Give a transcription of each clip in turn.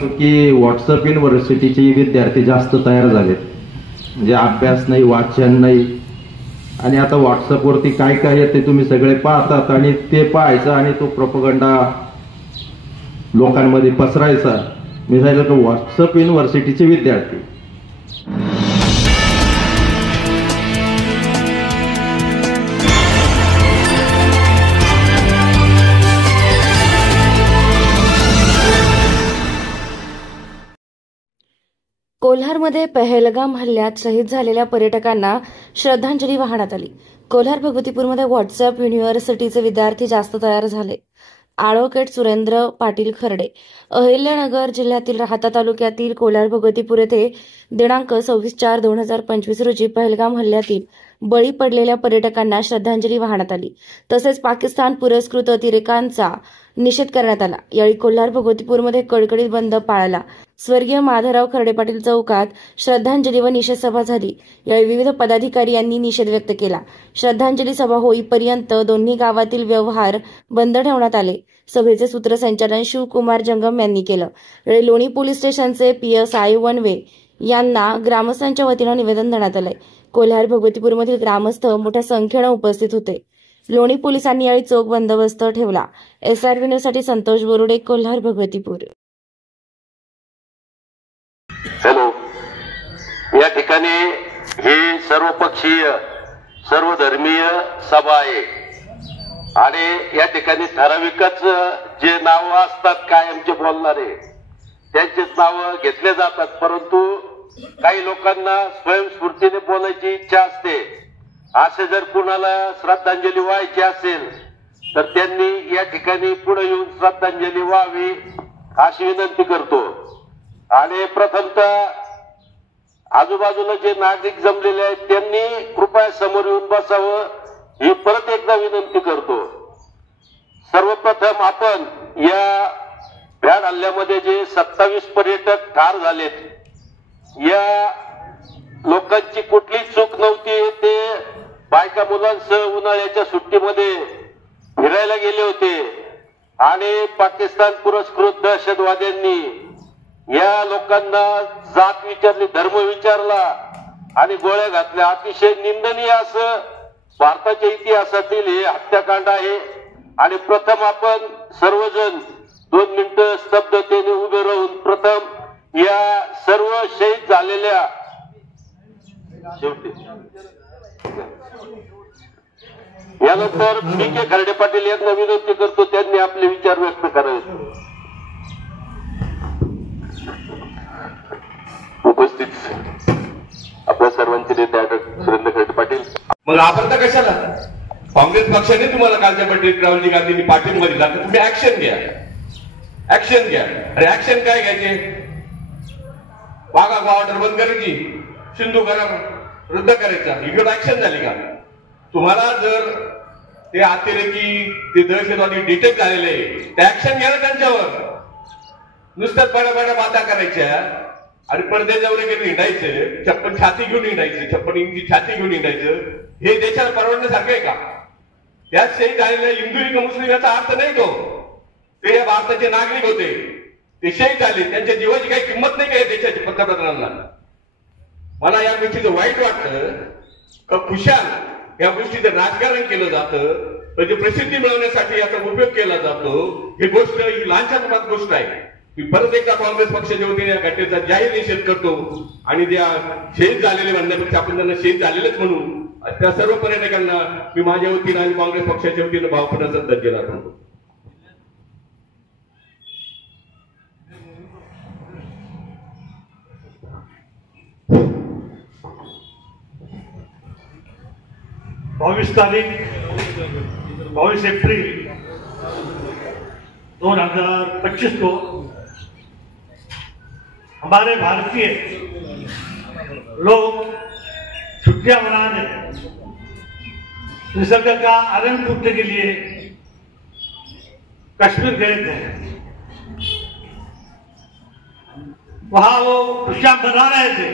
असतो की व्हॉट्सअप युनिव्हर्सिटीचे विद्यार्थी जास्त तयार झालेत, म्हणजे अभ्यास नाही, वाचन नाही, आणि आता व्हॉट्सअपवरती काय काय येते तुम्ही सगळे पाहतात आणि ते पाहायचं आणि तो प्रोपगंडा लोकांमध्ये पसरायचा. मी सांगितलं की व्हॉट्सअप युनिव्हर्सिटीचे विद्यार्थी कोल्हारमध्ये पहलगाम हल्ल्यात शहीद झालेल्या पर्यटकांना श्रद्धांजली वाहण्यात आली. कोल्हार भगवतीपूरमध्ये व्हॉट्सअप युनिव्हर्सिटीचे विद्यार्थी जास्त तयार झाले. ॲडव्होकेट सुरेंद्र पाटील खर्डे, अहिल्यानगर जिल्ह्यातील राहाता तालुक्यातील कोल्हार भगवतीपूर येथे दिनांक 26/4/2025 रोजी पहलगाम हल्ल्यातील बळी पडलेल्या पर्यटकांना श्रद्धांजली वाहण्यात आली. तसेच पाकिस्तान पुरस्कृत अतिरेकांचा निषेध करण्यात आला. यावेळी कोल्हार भगवतीपूरमध्ये कडकडीत बंद पाळला. स्वर्गीय माधवराव खर्डे पाटील चौकात श्रद्धांजली व निषेध सभा झाली. यावेळी विविध पदाधिकारी यांनी निषेध व्यक्त केला. श्रद्धांजली सभा होईपर्यंत दोन्ही गावातील व्यवहार बंद ठेवण्यात आले. सभेचे सूत्रसंचालन शिवकुमार जंगम यांनी केलं. यावेळी लोणी पोलीस स्टेशनचे PSI वनवे यांना ग्रामस्थांच्या वतीनं निवेदन देण्यात आलंय. कोल्हार भगवतीपूरमधील ग्रामस्थ मोठ्या संख्येनं उपस्थित होते. लोणी पोलिसांनी यावेळी चोख बंदोबस्त ठेवला. SRV न्यूजसाठी संतोष बोरुडे, कोल्हार भगवतीपूर. हॅलो, या ठिकाणी ही सर्वपक्षीय सर्वधर्मीय सभा आहे आणि या ठिकाणी ठराविकच जे नाव असतात कायमचे बोलणारे त्यांचेच नाव घेतले जातात, परंतु काही लोकांना स्वयंस्फूर्तीने बोलायची इच्छा असते. असे जर कुणाला श्रद्धांजली व्हायची असेल तर त्यांनी या ठिकाणी पुढे येऊन श्रद्धांजली व्हावी अशी विनंती करतो. आणि प्रथमतः आजूबाजूला जे नागरिक जमलेले आहेत त्यांनी कृपया समोर येऊन बसावं ही परत एकदा विनंती करतो. सर्वप्रथम आपण या भ्याड हल्ल्यामध्ये जे 27 पर्यटक ठार झालेत, या लोकांची कुठलीच चूक नव्हती. ते बायका मुलांसह उन्हाळ्याच्या सुट्टीमध्ये फिरायला गेले होते आणि पाकिस्तान पुरस्कृत दहशतवाद्यांनी या लोकांना जात विचारली, धर्म विचारला आणि गोळ्या घातल्या. अतिशय निंदनीय असं भारताच्या इतिहासातील हे हत्याकांड आहे. आणि प्रथम आपण सर्वजण 2 मिनिटं स्तब्धतेने उभे राहून प्रथम या सर्व शहीद झालेल्या यानंतर PK खर्डे पाटील यांना विनंती करतो त्यांनी आपले विचार व्यक्त करावे. उपस्थित आपल्या सर्वांचे नेते ॲडव्होकेट सुरेंद्र खर्डे पाटील. मग आपण तर कशाला काँग्रेस पक्षाने तुम्हाला कालच्या पट्टीत राहुलजी गांधींनी पाठिंबा दिला तर तुम्ही ऍक्शन घ्या, ऍक्शन घ्या. अरे ऍक्शन काय घ्यायचे? वाघा ऑर्डर बंद करायची, सिंधू करार रद्द करायचा, इकडे ऍक्शन झाली का? तुम्हाला जर ते अतिरेकी ते दहशतवादी डिटेक्ट झालेले ते ऍक्शन घ्या त्यांच्यावर. नुसत्याच बड्या बाता करायच्या आणि पडद्याच्यावर गेलं हिंडायचं, 56 छाती घेऊन हिंडायचं, 56 इंची छाती घेऊन हिंडायचं, हे देशाला परवडण्यासारखं आहे का? त्यात शहीद झालेले हिंदू का मुस्लिम याचा अर्थ नाही तो. ते या भारताचे नागरिक होते, ते शहीद झाले, त्यांच्या जीवाची काही किंमत नाही का देशाच्या पंतप्रधानांना? मला या गोष्टीचं वाईट वाटतं का खुशाल या गोष्टीचं राजकारण केलं जातं, म्हणजे प्रसिद्धी मिळवण्यासाठी याचा उपयोग केला जातो. ही गोष्ट ही लांछनात्मक गोष्ट आहे. मी परत एकदा काँग्रेस पक्षाच्या वतीने या घटनेचा जाहीर निषेध करतो आणि त्या शहीद झालेले म्हणण्यापेक्षा आपण त्यांना शहीद झालेलेच म्हणून त्या सर्व पर्यटकांना मी माझ्या वतीनं आणि काँग्रेस पक्षाच्या वतीनं भावपूर्ण श्रद्धांजली अर्पण. तारीख 22 अप्रैल 2025 को हमारे भारतीय लोग छुट्टियां मनाने निसर्ग का आनंद लूटने के लिए कश्मीर गए थे। वहां वो खुशियां मना रहे थे,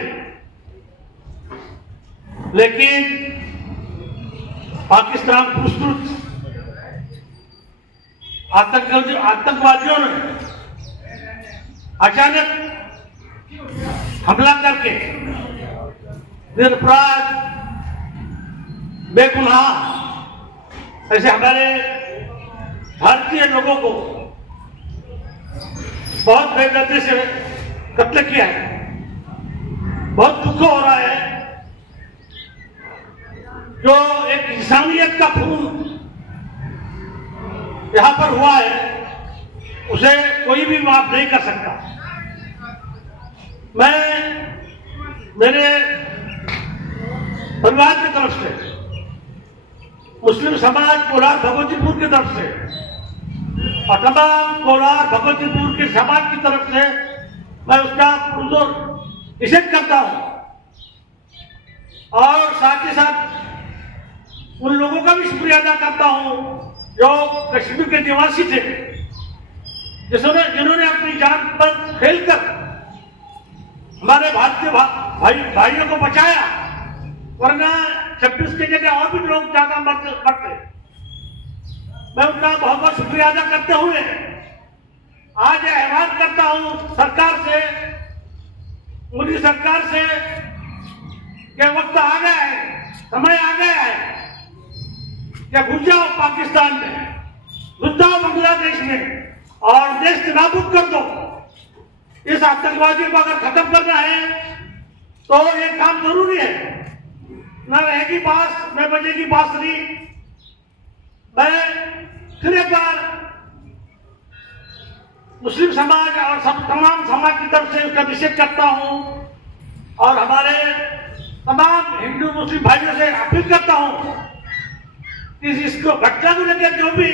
लेकिन पाकिस्तान पुरस्कृत आतंकवादियों ने अचानक हमला करके निरपराध बेगुनाह ऐसे हमारे भारतीय लोगों को बहुत बेदर्दी से कत्ल किया है। बहुत दुख हो रहा है। जो एक इंसानियत का खून यहां पर हुआ है उसे कोई भी माफ नहीं कर सकता। मैं मेरे परिवार की तरफ से, मुस्लिम समाज कोलार भगवतीपुर की तरफ से और तमाम कोलार भगवतीपुर के समाज की तरफ से मैं उसका पुरजोर निषेध करता हूं और साथ ही साथ उन लोगों का भी शुक्रिया अदा करता हूं जो कश्मीर के निवासी थे, जिन्होंने अपनी जान पर खेलकर हमारे भारतीय भाइयों को बचाया, वरना 26 की जगह और भी लोग ज्यादा मरते। मैं उनका बहुत बहुत शुक्रिया अदा करते हुए आज आह्वान करता हूं सरकार से, मोदी सरकार से कि वक्त आ गया है, समय आ गया है कि घुस जाओ पाकिस्तान में, घुस जाओ बांग्लादेश में और देश नाबूद कर दो। इस आतंकवादी को अगर खत्म करना है तो ये काम जरूरी है। न रहेगी बांस न बजेगी बांसुरी। मैं फिर एक बार मुस्लिम समाज और तमाम समाज की तरफ से उसका निषेध करता हूं और हमारे तमाम हिंदू मुस्लिम भाइयों से अपील करता हूं कि इसको घटना को लेकर जो भी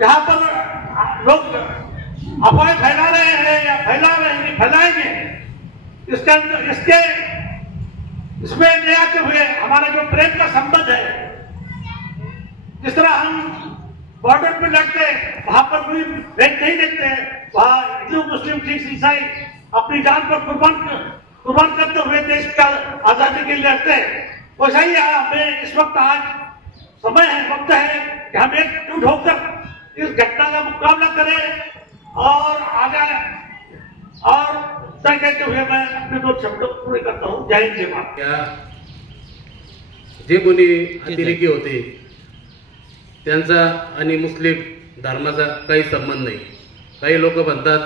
यहाँ पर लोग अफवाहें फैला रहे हैं या फैलाएंगे, इसमें ले आते हुए हमारा जो प्रेम का संबंध है, जिस तरह हम बॉर्डर पे लड़ते वहां पर कोई भेद नहीं देखते, वहां हिंदू मुस्लिम सिख ईसाई अपनी जान पर कुर्बान करते हुए देश का आजादी के लिए लड़ते हैं, वैसा ही हमें इस वक्त आज समय है, वक्त है कि हम एकजुट होकर इस घटना का मुकाबला करें और आगे और तय कहते हुए मैं अपने 2 शब्द पूरे करता हूं। जय हिंद जय भारत। जे कोणी अतिरेकी होते त्यांचा आणि मुस्लिम धर्माचा काही संबंध नाही। काही लोक म्हणतात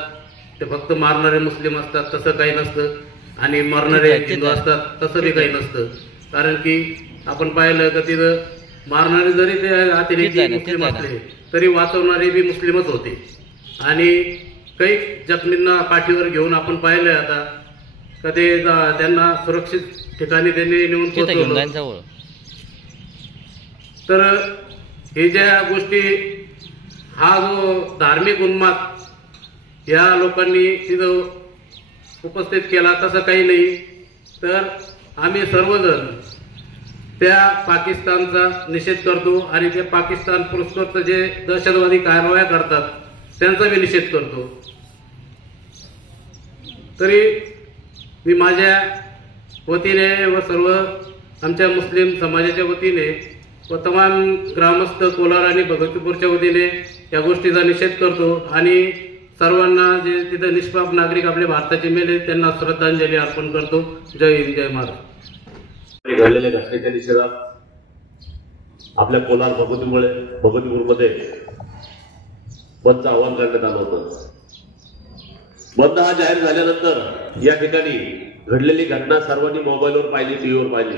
ते फक्त मारणारे मुस्लिम असतात, तसं काही नसतं आणि मरणारे हिंदू असतात तसं ते काही नसतं। कारण की आपण पाहिलं की तिथं मारणारे जरी ते अतिरेकी मुस्लिम असले तरी वाचवणारे बी मुस्लिमच होते आणि काही जखमींना पाठीवर घेऊन आपण पाहिलंय आता का ते त्यांना सुरक्षित ठिकाणी त्यांनी नेऊन पोहोचवलं। तर हे ज्या गोष्टी हा जो धार्मिक उन्माद या लोकांनी तिथं उपस्थित केला तसं काही नाही। तर आम्ही सर्वजण त्या पाकिस्तानचा निषेध करतो आणि ते पाकिस्तान पुरस्कृत जे दहशतवादी कारवाया करतात त्यांचा मी निषेध करतो। तरी मी माझ्या वतीने व सर्व आमच्या मुस्लिम समाजाच्या वतीने व तमाम ग्रामस्थ कोलार आणि भगतपूरच्या वतीने या गोष्टीचा निषेध करतो आणि सर्वांना जे तिथे निष्पाप नागरिक आपले भारताचे मेले त्यांना श्रद्धांजली अर्पण करतो। जय हिंद जय महाराष्ट्र। घडलेल्या घटनेच्या निषेधात आपल्या कोलार भगवतीपूरमध्ये बंदचं आवाहन करण्यात आलं होतं। बंद हा जाहीर झाल्यानंतर या ठिकाणी घडलेली घटना सर्वांनी मोबाईलवर पाहिली, टीव्हीवर पाहिली।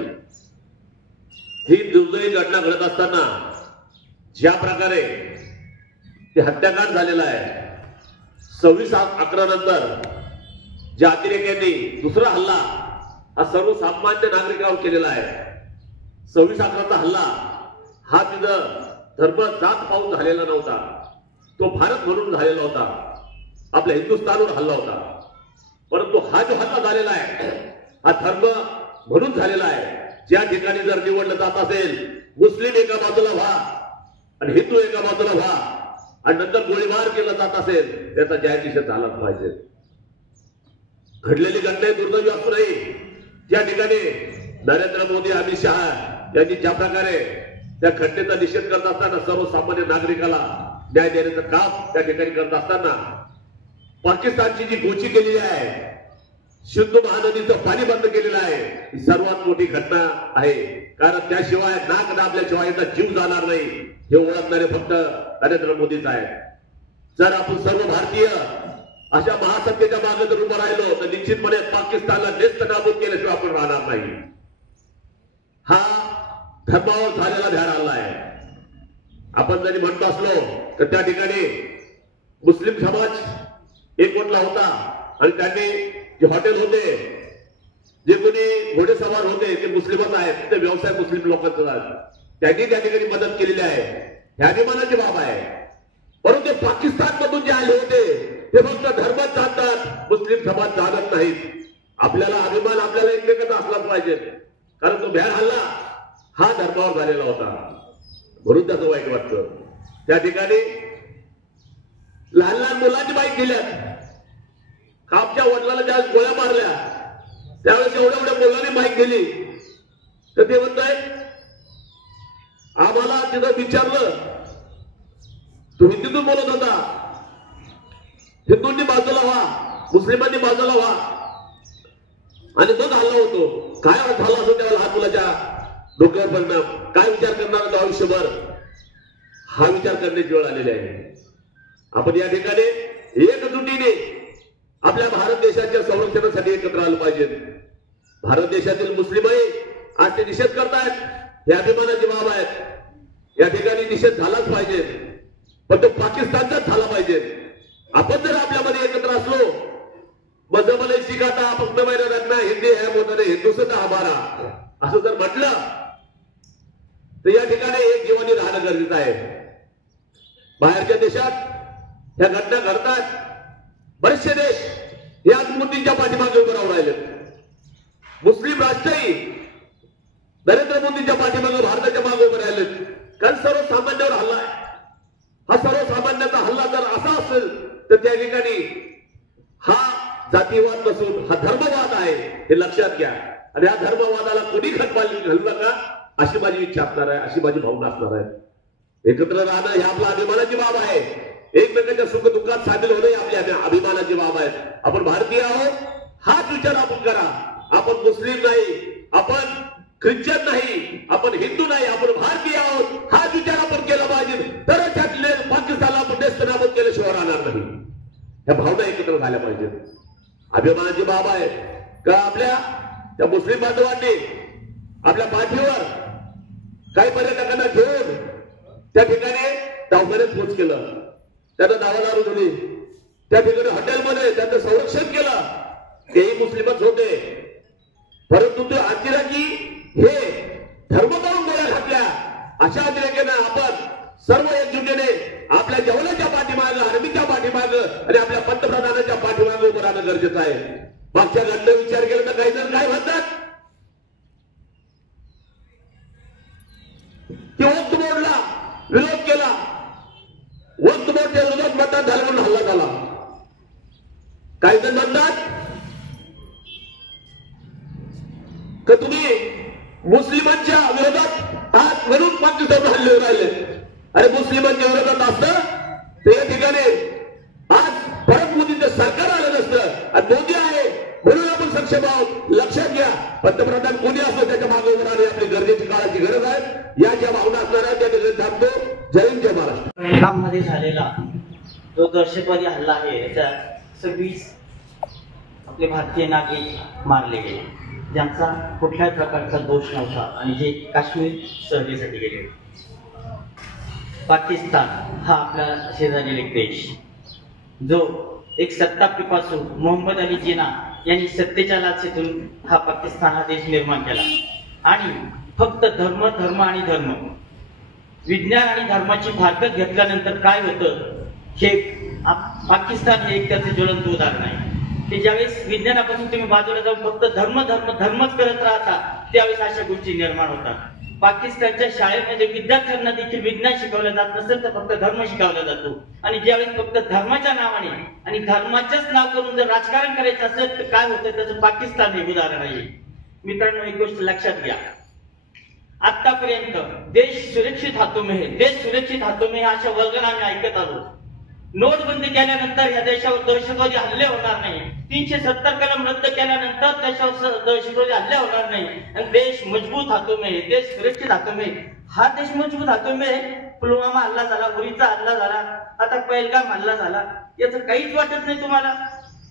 ही दुर्दैवी घटना घडत असताना ज्या प्रकारे ते हत्याकांड झालेला आहे, 26/11 नंतर ज्या अतिरेक्यांनी दुसरा हल्ला हा सर्वसामान्य नागरिकांवर केलेला आहे। 26/11चा हल्ला हा तिथं धर्म जात पाहून झालेला नव्हता, तो भारत म्हणून झालेला होता, आपल्या हिंदुस्थानवर हल्ला होता। परंतु हा जो हल्ला झालेला आहे हा धर्म म्हणून झालेला आहे। ज्या ठिकाणी जर निवडलं जात असेल मुस्लिम एका बाजूला व्हा आणि हिंदू एका बाजूला व्हा आणि नंतर गोळीबार केला जात असेल त्याचा जाहीर निषेध झालाच पाहिजे। घडलेली घटना दुर्दैवी असू नये। ज्या ठिकाणी नरेंद्र मोदी, अमित शहा यांनी ज्या प्रकारे त्या घटनेचा निषेध करत असताना सर्वसामान्य नागरिकाला न्याय देण्याचं काम त्या ठिकाणी करत असताना पाकिस्तानची जी गोची केलेली आहे, सिंधू महानदीचं पाणी बंद केलेलं आहे, ही सर्वात मोठी घटना आहे. कारण त्याशिवाय नाक दाबल्याशिवाय यांचा जीव जाणार नाही हे ओळखणारे फक्त नरेंद्र मोदीच आहेत. जर आपण सर्व भारतीय अशा महासत्तेच्या मागे जर उभं राहिलो तर निश्चितपणे पाकिस्तानला नेस्तनाबूत केल्याशिवाय आपण राहणार नाही. हा धर्मावर झालेला ध्यान आला आहे. आपण जरी म्हणतो असलो तर त्या ठिकाणी मुस्लिम समाज एकवटला होता आणि त्यांनी जे हॉटेल होते, जे कोणी घोडेसवार होते ते मुस्लिमच आहेत, ते व्यवसाय मुस्लिम लोकांचा आहे, त्यांनी त्या ठिकाणी मदत केलेली आहे. हे अभिमानाची बाब आहे. परंतु पाकिस्तान मधून जे आले होते ते फक्त धर्मात जाणतात, मुस्लिम समाज जाणत नाहीत. आपल्याला अभिमान आपल्याला एकमेकांचा असलाच पाहिजे. कारण तो भ्याड हल्ला हा धर्मावर झालेला होता, म्हणून त्याचं वाईट वाटतं. त्या ठिकाणी लहान लहान मुलांची बाईक दिल्यात. आपल्या वडिलांना ज्यावेळेस गोळ्या मारल्या त्यावेळेस एवढ्या एवढ्या मुलांनी बाईक दिली. तर ते म्हणताय आम्हाला तिथं विचारलं, तू हिंदीतून बोलत होता, हिंदूंनी बाजूला व्हा, मुस्लिमांनी बाजूला व्हा, आणि तो हल्ला होतो. काय झाला असतो त्यावेळेला हा मुलाच्या डोक्यावर परिणाम, काय विचार करणार होता आयुष्यभर, हा विचार करण्याची वेळ आलेली आहे. आपण या ठिकाणी एकजुटीने आपल्या भारत देशाच्या संरक्षणासाठी एकत्र आलं पाहिजे. भारत देशातील मुस्लिमही आज ते निषेध करतायत, हे अभिमानाची बाब आहेत. या ठिकाणी निषेध झालाच पाहिजे, पण तो पाकिस्तानचाच झाला पाहिजे. आपण जर आपल्यामध्ये एकत्र असलो, मजहबले शिकाता फक्त मेरा रखना हिंदी है मोदने हिंदुस्तान हमारा असं जर म्हटलं तर या ठिकाणी एक जीवानी राहणं गरजेचं आहे. बाहेरच्या देशात ह्या घटना घडतात. बरेचसे देश याच मोदींच्या पाठीमागे उभं राहून राहिले. मुस्लिम राष्ट्रही नरेंद्र मोदींच्या पाठीमागे भारताच्या मागे उभे राहिले. कारण सर्वसामान्यावर हल्ला आहे. हा सर्वसामान्याचा हल्ला जर असा असेल तर त्या ठिकाणी हा जातीवाद नसून हा धर्मवाद आहे, हे लक्षात घ्या. आणि या धर्मवादाला कोणी खतपाणी घालू नका अशी माझी इच्छा असणार आहे, अशी माझी भावना असणार आहे. एकत्र राहणं ही आपल्या अभिमानाची बाब आहे. एकमेकांच्या सुख दुःखात सामील होणे आपल्या अभिमानाची बाब आहे. आपण भारतीय आहोत हाच विचार आपण करा. आपण मुस्लिम नाही, आपण ख्रिश्चन नाही, आपण हिंदू नाही, आपण भारतीय आहोत हाच विचार आपण केला पाहिजे. तरच त्यातले पाकिस्तानला आपण नेस्तनाबूत केल्याशिवाय राहणार नाही. ह्या भावना एकत्र झाल्या पाहिजेत. अभिमानाची बाब आहे का आपल्या त्या मुस्लिम बांधवांनी आपल्या पाठीवर काही पर्यटकांना घेऊन त्या ठिकाणी दवाखान्यात पोच केलं, त्यांना दावादारू दिली, त्या ठिकाणी हॉटेलमध्ये त्यांचं संरक्षण केलं. तेही मुस्लिमच होते, परंतु ते अतिरेकी हे धर्म पाहून गोळ्या घातल्या. अशा अतिरेक्यानं आपण सर्व एकजुटीने आपल्या जवानाच्या पाठीमागं, आर्मीच्या पाठीमागं आणि आपल्या पंतप्रधानाच्या पाठीमागं उभं राहणं गरजेचं आहे. मागच्या घटना विचार केला तर काही जण काय म्हणतात की वक्फ बोर्डला विरोध केला, वक्फ बोर्डच्या विरोधात मतदान झालं म्हणून हल्ला झाला. काही जण म्हणतात की तुम्ही मुस्लिमांच्या विरोधात आहात म्हणून पाकिस्तान हल्ले होऊन राहिले. अरे मुस्लिमांच्या विरोधात असतं तर या ठिकाणी आज परत मोदींचं सरकार आलं नसतं. आणि मोदी आहे म्हणून आपण सक्षम आहोत. लक्षात घ्या, पंतप्रधान कोणी असतो त्याच्या मागे उभं राहणे आपली गरजेची काळाची गरज आहे. या ज्या भावना असणार आहेत त्या ठिकाणी थांबतो. जय हिंद, जय महाराष्ट्र. पहलगाममध्ये झालेला जो दहशतवादी हल्ला आहे त्यात 26 आपले भारतीय नागरिक मारले गेले, ज्यांचा कुठल्याही प्रकारचा दोष नव्हता आणि जे काश्मीर सहलीसाठी गेले. पाकिस्तान हा आपला शेजारील एक देश, जो एक सत्ता पिपासू मोहम्मद अली जिना यांनी सत्तेच्या लाचेतून हा पाकिस्तान हा देश निर्माण केला. आणि फक्त धर्म धर्म आणि धर्म, विज्ञान आणि धर्माची फारकत घेतल्यानंतर काय होतं हे पाकिस्तान हे एक त्याचे ज्वलंत उदाहरण आहे. की ज्यावेळेस विज्ञानापासून तुम्ही बाजूला जाऊन फक्त धर्म धर्म धर्मच करत राहता त्यावेळेस अशा गोष्टी निर्माण होतात. पाकिस्तानच्या शाळेमध्ये विद्यार्थ्यांना देखील विज्ञान शिकवलं जात नसेल तर फक्त धर्म शिकवला जातो. आणि ज्यावेळेस फक्त धर्माच्या नावाने आणि धर्माचंच नाव करून जर राजकारण करायचं असेल तर काय होतं त्याचं पाकिस्तान हे उदाहरण आहे. मित्रांनो, एक गोष्ट लक्षात घ्या, आतापर्यंत देश सुरक्षित हातों में है, देश सुरक्षित हातों में है अशा वल्गना आम्ही ऐकत आलो. नोटबंदी केल्यानंतर या देशावर दहशतवादी हल्ले होणार नाही, 370 कलम रद्द केल्यानंतर देशावर दहशतवादी हल्ले होणार नाही, आणि देश मजबूत हातों में, देश सुरक्षित हातों में. हा देश मजबूत हातों में पुलवामा हल्ला झाला, उरीचा हल्ला झाला, आता पहलगाम हल्ला झाला, याचं काहीच वाटत नाही तुम्हाला.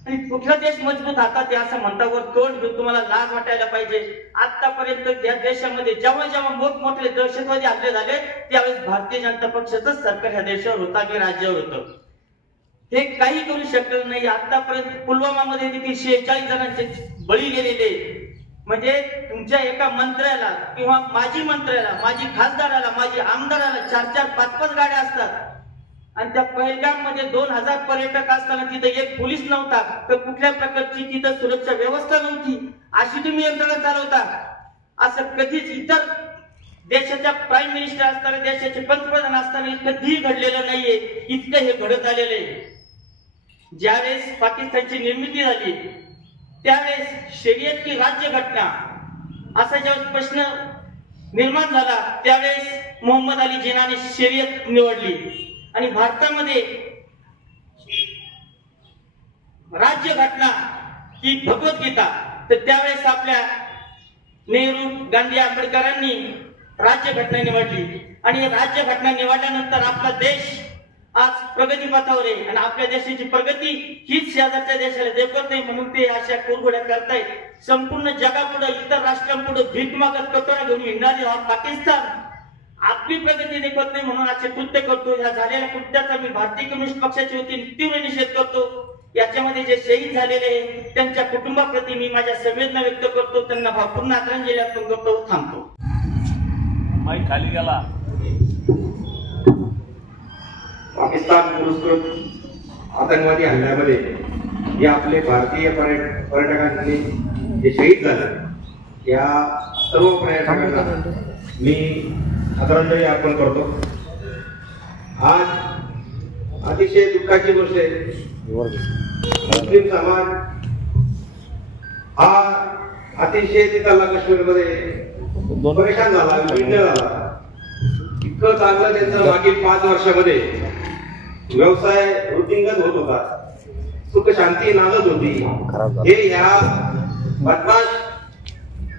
आणि कुठला देश मजबूत हातात आहे असं म्हणता, वर तोंड घेऊन तुम्हाला लाज वाटायला पाहिजे. आतापर्यंत या देशामध्ये जेव्हा जेव्हा मोठमोठे दहशतवादी हल्ले झाले त्यावेळेस भारतीय जनता पक्षाचंच सरकार ह्या देशावर होता की राज्यावर होतं. हे काही करू शकलं नाही. आतापर्यंत पुलवामामध्ये देखील 46 जणांचे बळी गेलेले. म्हणजे तुमच्या एका मंत्र्याला किंवा माजी मंत्र्याला, माजी खासदाराला, माजी आमदाराला 4-4, 5-5 गाड्या असतात, आणि त्या पहलगाम मध्ये 2000 पर्यटक असताना तिथे एक पोलीस नव्हता, तर कुठल्या प्रकारची तिथं सुरक्षा व्यवस्था नव्हती, अशी तुम्ही यंत्रणा चालवता. असं कधीच इतर देशाच्या प्राईम मिनिस्टर असताना, देशाचे पंतप्रधान असताना कधीही घडलेलं नाहीये. इतकं हे घडत आलेलं आहे. ज्यावेळेस पाकिस्तानची निर्मिती झाली त्यावेळेस शरीयत की राज्य घटना असा ज्यावेळेस प्रश्न निर्माण झाला त्यावेळेस मोहम्मद अली जिनाने शरीयत निवडली, आणि भारतामध्ये राज्य घटना ही भगवद्गीता. तर त्यावेळेस आपल्या नेहरू, गांधी, आंबेडकरांनी राज्य घटना निवडली, आणि राज्य घटना निवडल्यानंतर आपला देश आज प्रगतीपथावर आहे. आणि आपल्या देशाची प्रगती हीच शेजारच्या देशाला देखत नाही, म्हणून ते अशा कुरघोड्या करतायत. संपूर्ण जगापुढे, इतर राष्ट्रांपुढे भीक मागत कटोरा घेऊन हिंडणारी हा पाकिस्तान आपली प्रगती देखत नाही म्हणून असे कृत्य करतो. या झालेल्या कृत्याचा मी भारतीय कम्युनिस्ट पक्षाच्या वतीने तीव्र निषेध करतो. याच्यामध्ये जे शहीद झालेले आहे त्यांच्या कुटुंबाप्रती मी माझ्या संवेदना व्यक्त करतो, त्यांना भावपूर्ण आदरांजली अर्पण करतो. थांबतो. माईक खाली गेला. पाकिस्तान पुरस्कृत आतंकवादी हल्ल्यामध्ये जे आपले भारतीय पर्यटकांनी जे शहीद झाले या सर्व पर्यटकांना मी आदरांजली अर्पण करतो. आज अतिशय दुःखाची गोष्ट आहे, मुस्लिम समाज हा अतिशय तिथला काश्मीरमध्ये परेशान झाला, विभिन्न झाला. इतकं चांगलं त्यांचं मागील 5 वर्षामध्ये व्यवसाय वृद्धिंगत होत होता, सुख शांती नांदत होती. हे या बदमाश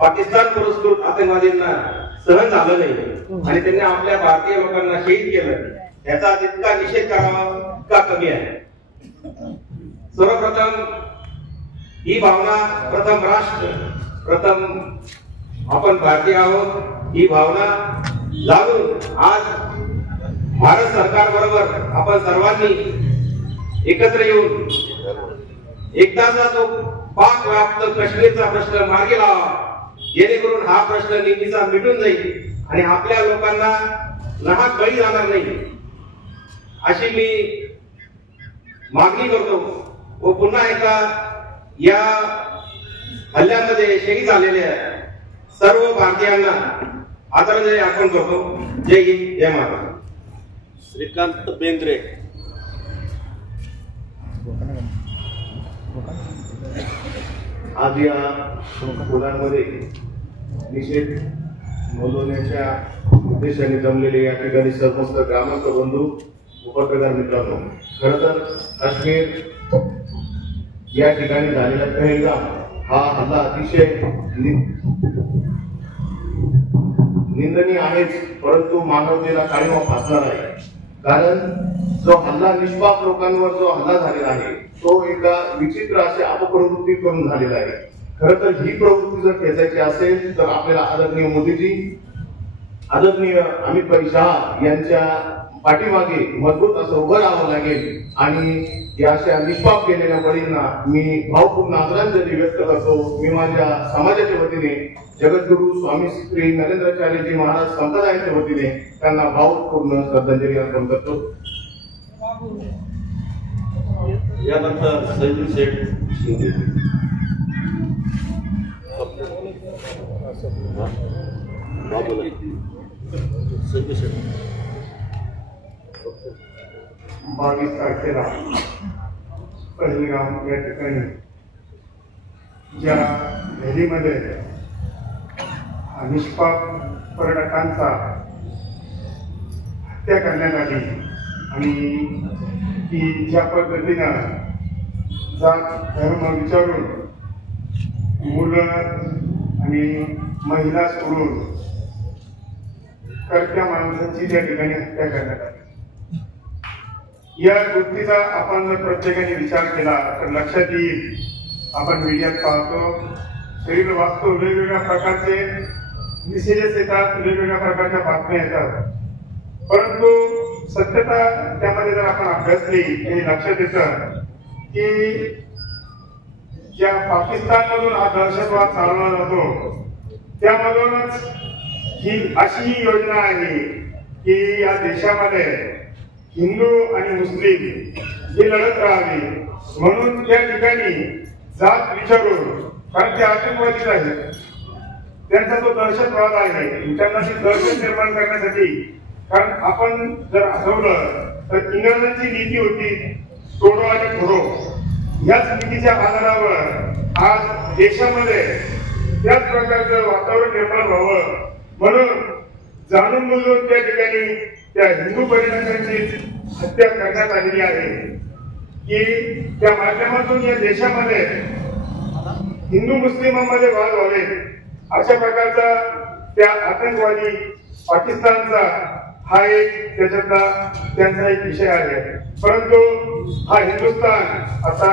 पाकिस्तान पुरस्कृत आतंकवादींना सहन झालं नाही, आणि त्यांनी आपल्या भारतीय लोकांना शहीद केलं. याचा जितका निषेध करावा तितका कमी आहे. सर्वप्रथम ही भावना, प्रथम राष्ट्र, प्रथम आपण भारतीय आहोत ही भावना जाणून आज भारत सरकार बरोबर आपण सर्वांनी एकत्र येऊन एकदाचा जो पाक व्याप्त काश्मीरचा प्रश्न मार्गी लावा, जेणेकरून हा प्रश्न नेहमीचा मिटून जाईल आणि आपल्या लोकांना नाहक बळी जाणार नाही, अशी मी मागणी करतो. व पुन्हा एकदा या हल्ल्यामध्ये शहीद झालेल्या सर्व भारतीयांना आदरांजली अर्पण करतो. जय हिंद, जय महाराष्ट्र. श्रीकांत बेंद्रे. आज या मुलांमध्ये निषेध नोंदवण्याच्या उद्देशाने जमलेले या ठिकाणी समस्त ग्रामस्थ बंधू, उपप्रधान मित्रांनो, खरं तर काश्मीर या ठिकाणी झालेला पहलगाम हा हल्ला अतिशय निंदनीय आहेच, परंतु मानवतेला काळीमा फासणार आहे. कारण जो हल्ला निष्पाप लोकांवर जो हल्ला झालेला आहे तो एका विचित्र अशा अपप्रवृत्ती करून झालेला आहे. खरं तर ही प्रवृत्ती जर खेचायची असेल तर आपल्याला आदरणीय मोदीजी, आदरणीय अमित भाई शहा यांच्या पाठीमागे मजबूत असं उभं राहावं लागेल. आणि या अशा निष्पाप केलेल्या बळींना मी भावपूर्ण आदरांजली व्यक्त करतो. मी माझ्या समाजाच्या वतीने, जगद्गुरु स्वामी श्री नरेंद्राचार्यजी महाराज संप्रदायाच्या वतीने त्यांना भावपूर्ण श्रद्धांजली अर्पण करतो. यानंतर संजू शेठ शिंदे. संजू शेठ. 22 तारखेला पहलगाम या ठिकाणी ज्या रॅलीमध्ये निष्पाप पर्यटकांचा हत्या करण्यात आली आणि की ज्या पद्धतीनं जात धर्म विचारून मुलं आणि महिला सोडून कर्त्या माणसांची त्या ठिकाणी हत्या करण्यात आली. या गोष्टीचा आपण प्रत्येकाने विचार केला तर लक्षात येईल. आपण मीडियात पाहतो, शरीर वाचतो, वेगवेगळ्या प्रकारचे मेसेजेस येतात, वेगवेगळ्या प्रकारच्या बातम्या येतात, परंतु सत्यता त्यामध्ये जर आपण अभ्यासली हे लक्षात येतं की ज्या पाकिस्तानमधून हा दहशतवाद चालवला जातो त्यामधूनच ही अशी योजना आहे की या देशामध्ये हिंदू आणि मुस्लिम हे लढत राहावे म्हणून त्या ठिकाणी जात विचारून, कारण ते आतंकवादीच आहेत, त्यांचा तो दहशतवाद आहे, त्यांना ती दहशत निर्माण करण्यासाठी. कारण आपण जर आठवलं तर इंग्रजांची नीती होती तोडो आणि फोडो. याच नीतीच्या आधारावर आज देशामध्ये त्याच प्रकारचं वातावरण निर्माण व्हावं म्हणून जाणून बुजून त्या ठिकाणी त्या हिंदू पर्यटकांची हत्या करण्यात आलेली आहे की त्या माध्यमातून या देशामध्ये हिंदू मुस्लिमांमध्ये वाद व्हावे अशा प्रकारचा त्या आतंकवादी पाकिस्तानचा हा एक त्याच्यातला त्यांचा एक विषय आहे. परंतु हा हिंदुस्थान आता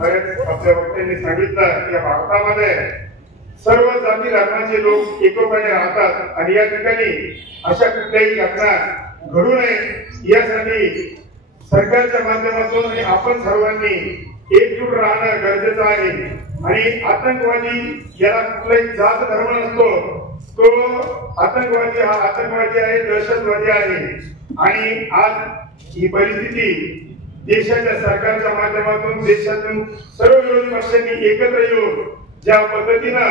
बऱ्याच आपल्या वक्त्यांनी सांगितलं की या भारतामध्ये सर्व जाती धर्माचे लोक एकोप्याने राहतात आणि या ठिकाणी अशा कुठल्याही घटना घडू नये यासाठी सरकारच्या माध्यमातून आणि आपण सर्वांनी एकजूट राहणं गरजेचं आहे. आणि आतंकवादी याला कुठलाही जात धर्म नसतो, तो आतंकवादी हा आतंकवादी आहे, दहशतवादी आहे. आणि आज ही परिस्थिती देशाच्या सरकारच्या माध्यमातून देशातून सर्व विरोधी पक्षांनी एकत्र येऊन ज्या पद्धतीनं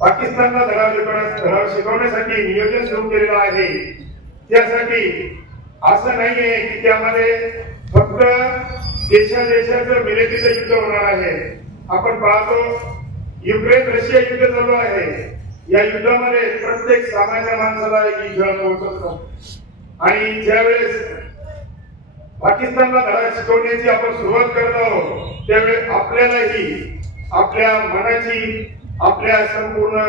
पाकिस्तानला धडा शिकवण्यासाठी नियोजन सुरू केलेलं आहे त्यासाठी असं नाहीये की त्यामध्ये फक्त देशाचं मिलिटरीचं युद्ध होणार आहे. आपण पाहतो युक्रेन रशिया युद्ध चालू आहे. या युद्धामध्ये प्रत्येक सामान्य माणसाला एक झळ पोहोचतो आणि ज्यावेळेस पाकिस्तानला धडा शिकवण्याची आपण सुरुवात करत आहोत त्यावेळेस आपल्यालाही आपल्या मनाची, आपल्या संपूर्ण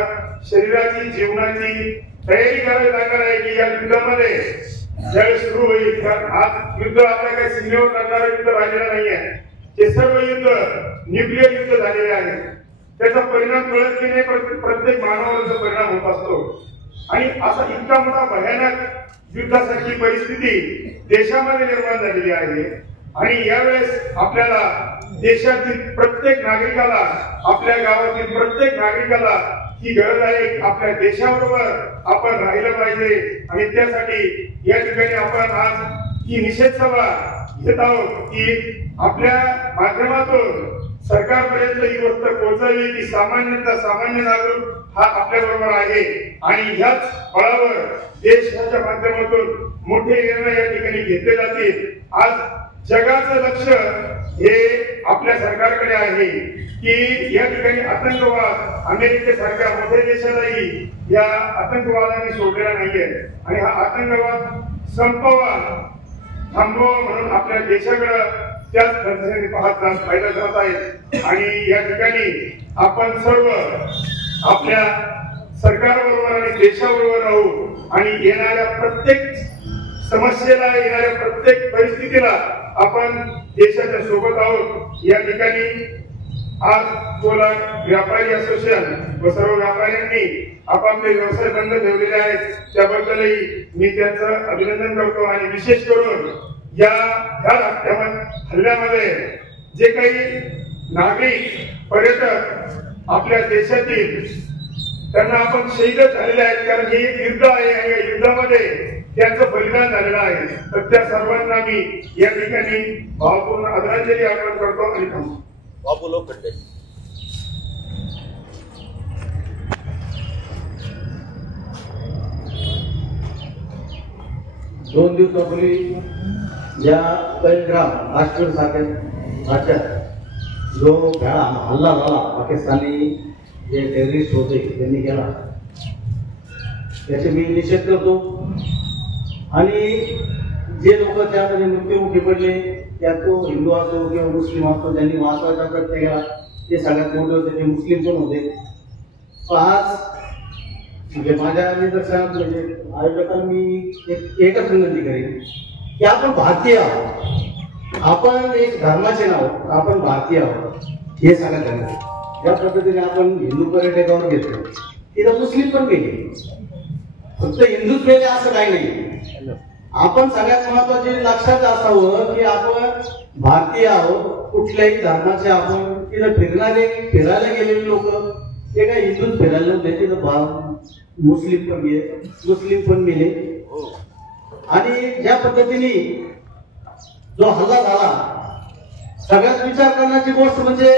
शरीराची, जीवनाची तयारी करावी लागणार आहे की या युद्धामध्ये ज्यावेळेस सुरू होईल. कारण आज युद्ध आता काही सीमेवर लढणारं युद्ध राहिलेलं नाहीये. हे सर्व युद्ध न्यूक्लिअर युद्ध झालेले आहे. त्याचा परिणाम कळत की नाही प्रत्येक मानवाचा परिणाम होत असतो. आणि असा इतका मोठा भयानक युद्धासारखी परिस्थिती देशामध्ये निर्माण झालेली आहे. आणि यावेळेस आपल्याला देशातील प्रत्येक नागरिकाला, आपल्या गावातील प्रत्येक नागरिकाला ही गरज आहे की आपल्या देशाबरोबर आपण राहिलं पाहिजे. आणि त्यासाठी या ठिकाणी आपण आज ही निषेध सभा घेत आहोत की आपल्या माध्यमातून सरकारपर्यंत ही गोष्ट पोहोचावी की सामान्य नागरिक हा आपल्या बरोबर आहे. आणि ह्याच बळावर देशाच्या माध्यमातून मोठे निर्णय या ठिकाणी घेतले जातील. आज जगाचं लक्ष हे आपल्या सरकारकडे आहे की या ठिकाणी आतंकवाद अमेरिकेसारख्या मोठ्या देशालाही या आतंकवादाने सोडलेला नाहीये. आणि हा आतंकवाद संपवा, थांबवा म्हणून आपल्या देशाकडे त्याच पद्धतीने पाहिलं जात आहे. आणि या ठिकाणी आपण सर्व आपल्या सरकारबरोबर आणि देशाबरोबर राहू आणि येणाऱ्या प्रत्येक समस्येला, येणाऱ्या प्रत्येक परिस्थितीला आपण देशाच्या सोबत आहोत. या ठिकाणी आज कोलार व्यापारी असोसिएशन व सर्व व्यापाऱ्यांनी आपापले व्यवसाय बंद ठेवलेले आहेत त्याबद्दलही मी त्यांचं अभिनंदन करतो. आणि विशेष करून या हल्ल्यामध्ये जे काही नागरिक पर्यटक आपल्या देशातील त्यांना आपण शहीद झालेले आहेत, कारण हे एक युद्ध आहे आणि या युद्धामध्ये त्यांचं बलिदान झालेलं आहे. तर त्या सर्वांना मी या ठिकाणी भावपूर्ण आदरांजली अर्पण करतो. आणि बाबू लोखंडे. दोन दिवसापूर्वी या पहलगाम काश्मीर सारख्या जो भ्याडा हल्ला झाला, पाकिस्तानी जे टेररिस्ट होते त्यांनी केला, त्याचे मी निषेध करतो. आणि जे लोक त्यामध्ये मृत्युमुखी पडले त्यात तो हिंदू असो किंवा मुस्लिम असतो, ज्यांनी वाचवायचा प्रयत्न केला ते सगळ्यात मोठे होते, ते मुस्लिम पण होते. आज म्हणजे माझ्या निदर्शनात म्हणजे आयोजकांना मी एकच विनंती करेन की आपण भारतीय आहोत, आपण एक धर्माचे नाव, आपण भारतीय आहोत हे सगळ्यात झालं. ज्या पद्धतीने आपण हिंदू पर्यटकावर घेतो तिथं मुस्लिम पण गेले, फक्त हिंदूच गेले असं काही नाही. आपण सगळ्यात महत्वाचे लक्षात असावं की आपण भारतीय आहोत, कुठल्याही धर्माचे. आपण तिथं फिरायला गेलेले लोक ते काही हिंदूच फिरायला नव्हते, तिथं मुस्लिम पण गेले. आणि ज्या पद्धतीने जो हल्ला झाला, सगळ्यात विचार करण्याची गोष्ट म्हणजे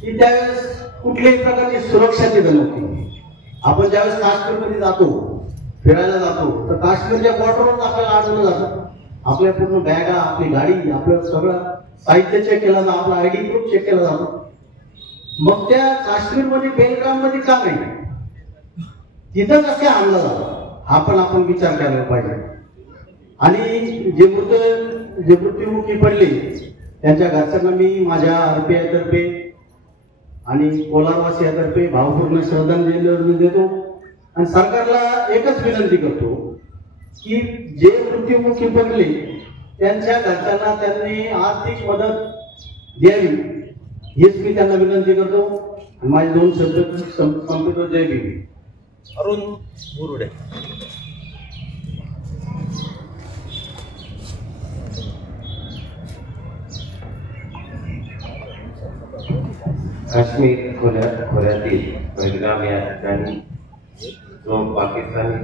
की त्यावेळेस कुठल्याही प्रकारची सुरक्षा तिथं नव्हती. आपण ज्यावेळेस काश्मीरमध्ये जातो, फिरायला जातो, तर काश्मीरच्या बॉर्डरवर आपल्याला आढळलं जातं. आपल्या पूर्ण बॅगा, आपली गाडी, आपलं सगळं साहित्य चेक केलं जातं, आपला आयडी प्रूफ चेक केला जातो. मग त्या काश्मीरमध्ये बेलगाम मध्ये का नाही, तिथं कसं काय हल्ला झाला हा पण आपण विचार करायला पाहिजे. आणि जे मृत्युमुखी पडले त्यांच्या घरच्यांना मी माझ्या RPI तर्फे आणि कोलारवासियातर्फे भावपूर्ण श्रद्धांजली देतो. आणि सरकारला एकच विनंती करतो की जे मृत्युमुखी पडले त्यांच्या घरच्यांना त्यांनी आर्थिक मदत द्यावी, हेच मी त्यांना विनंती करतो. आणि माझे 2 शब्द संपतो. जय भीम. अरुण बुरुडे. काश्मीर खोऱ्यातील पहलगाम या ठिकाणी जो पाकिस्तानी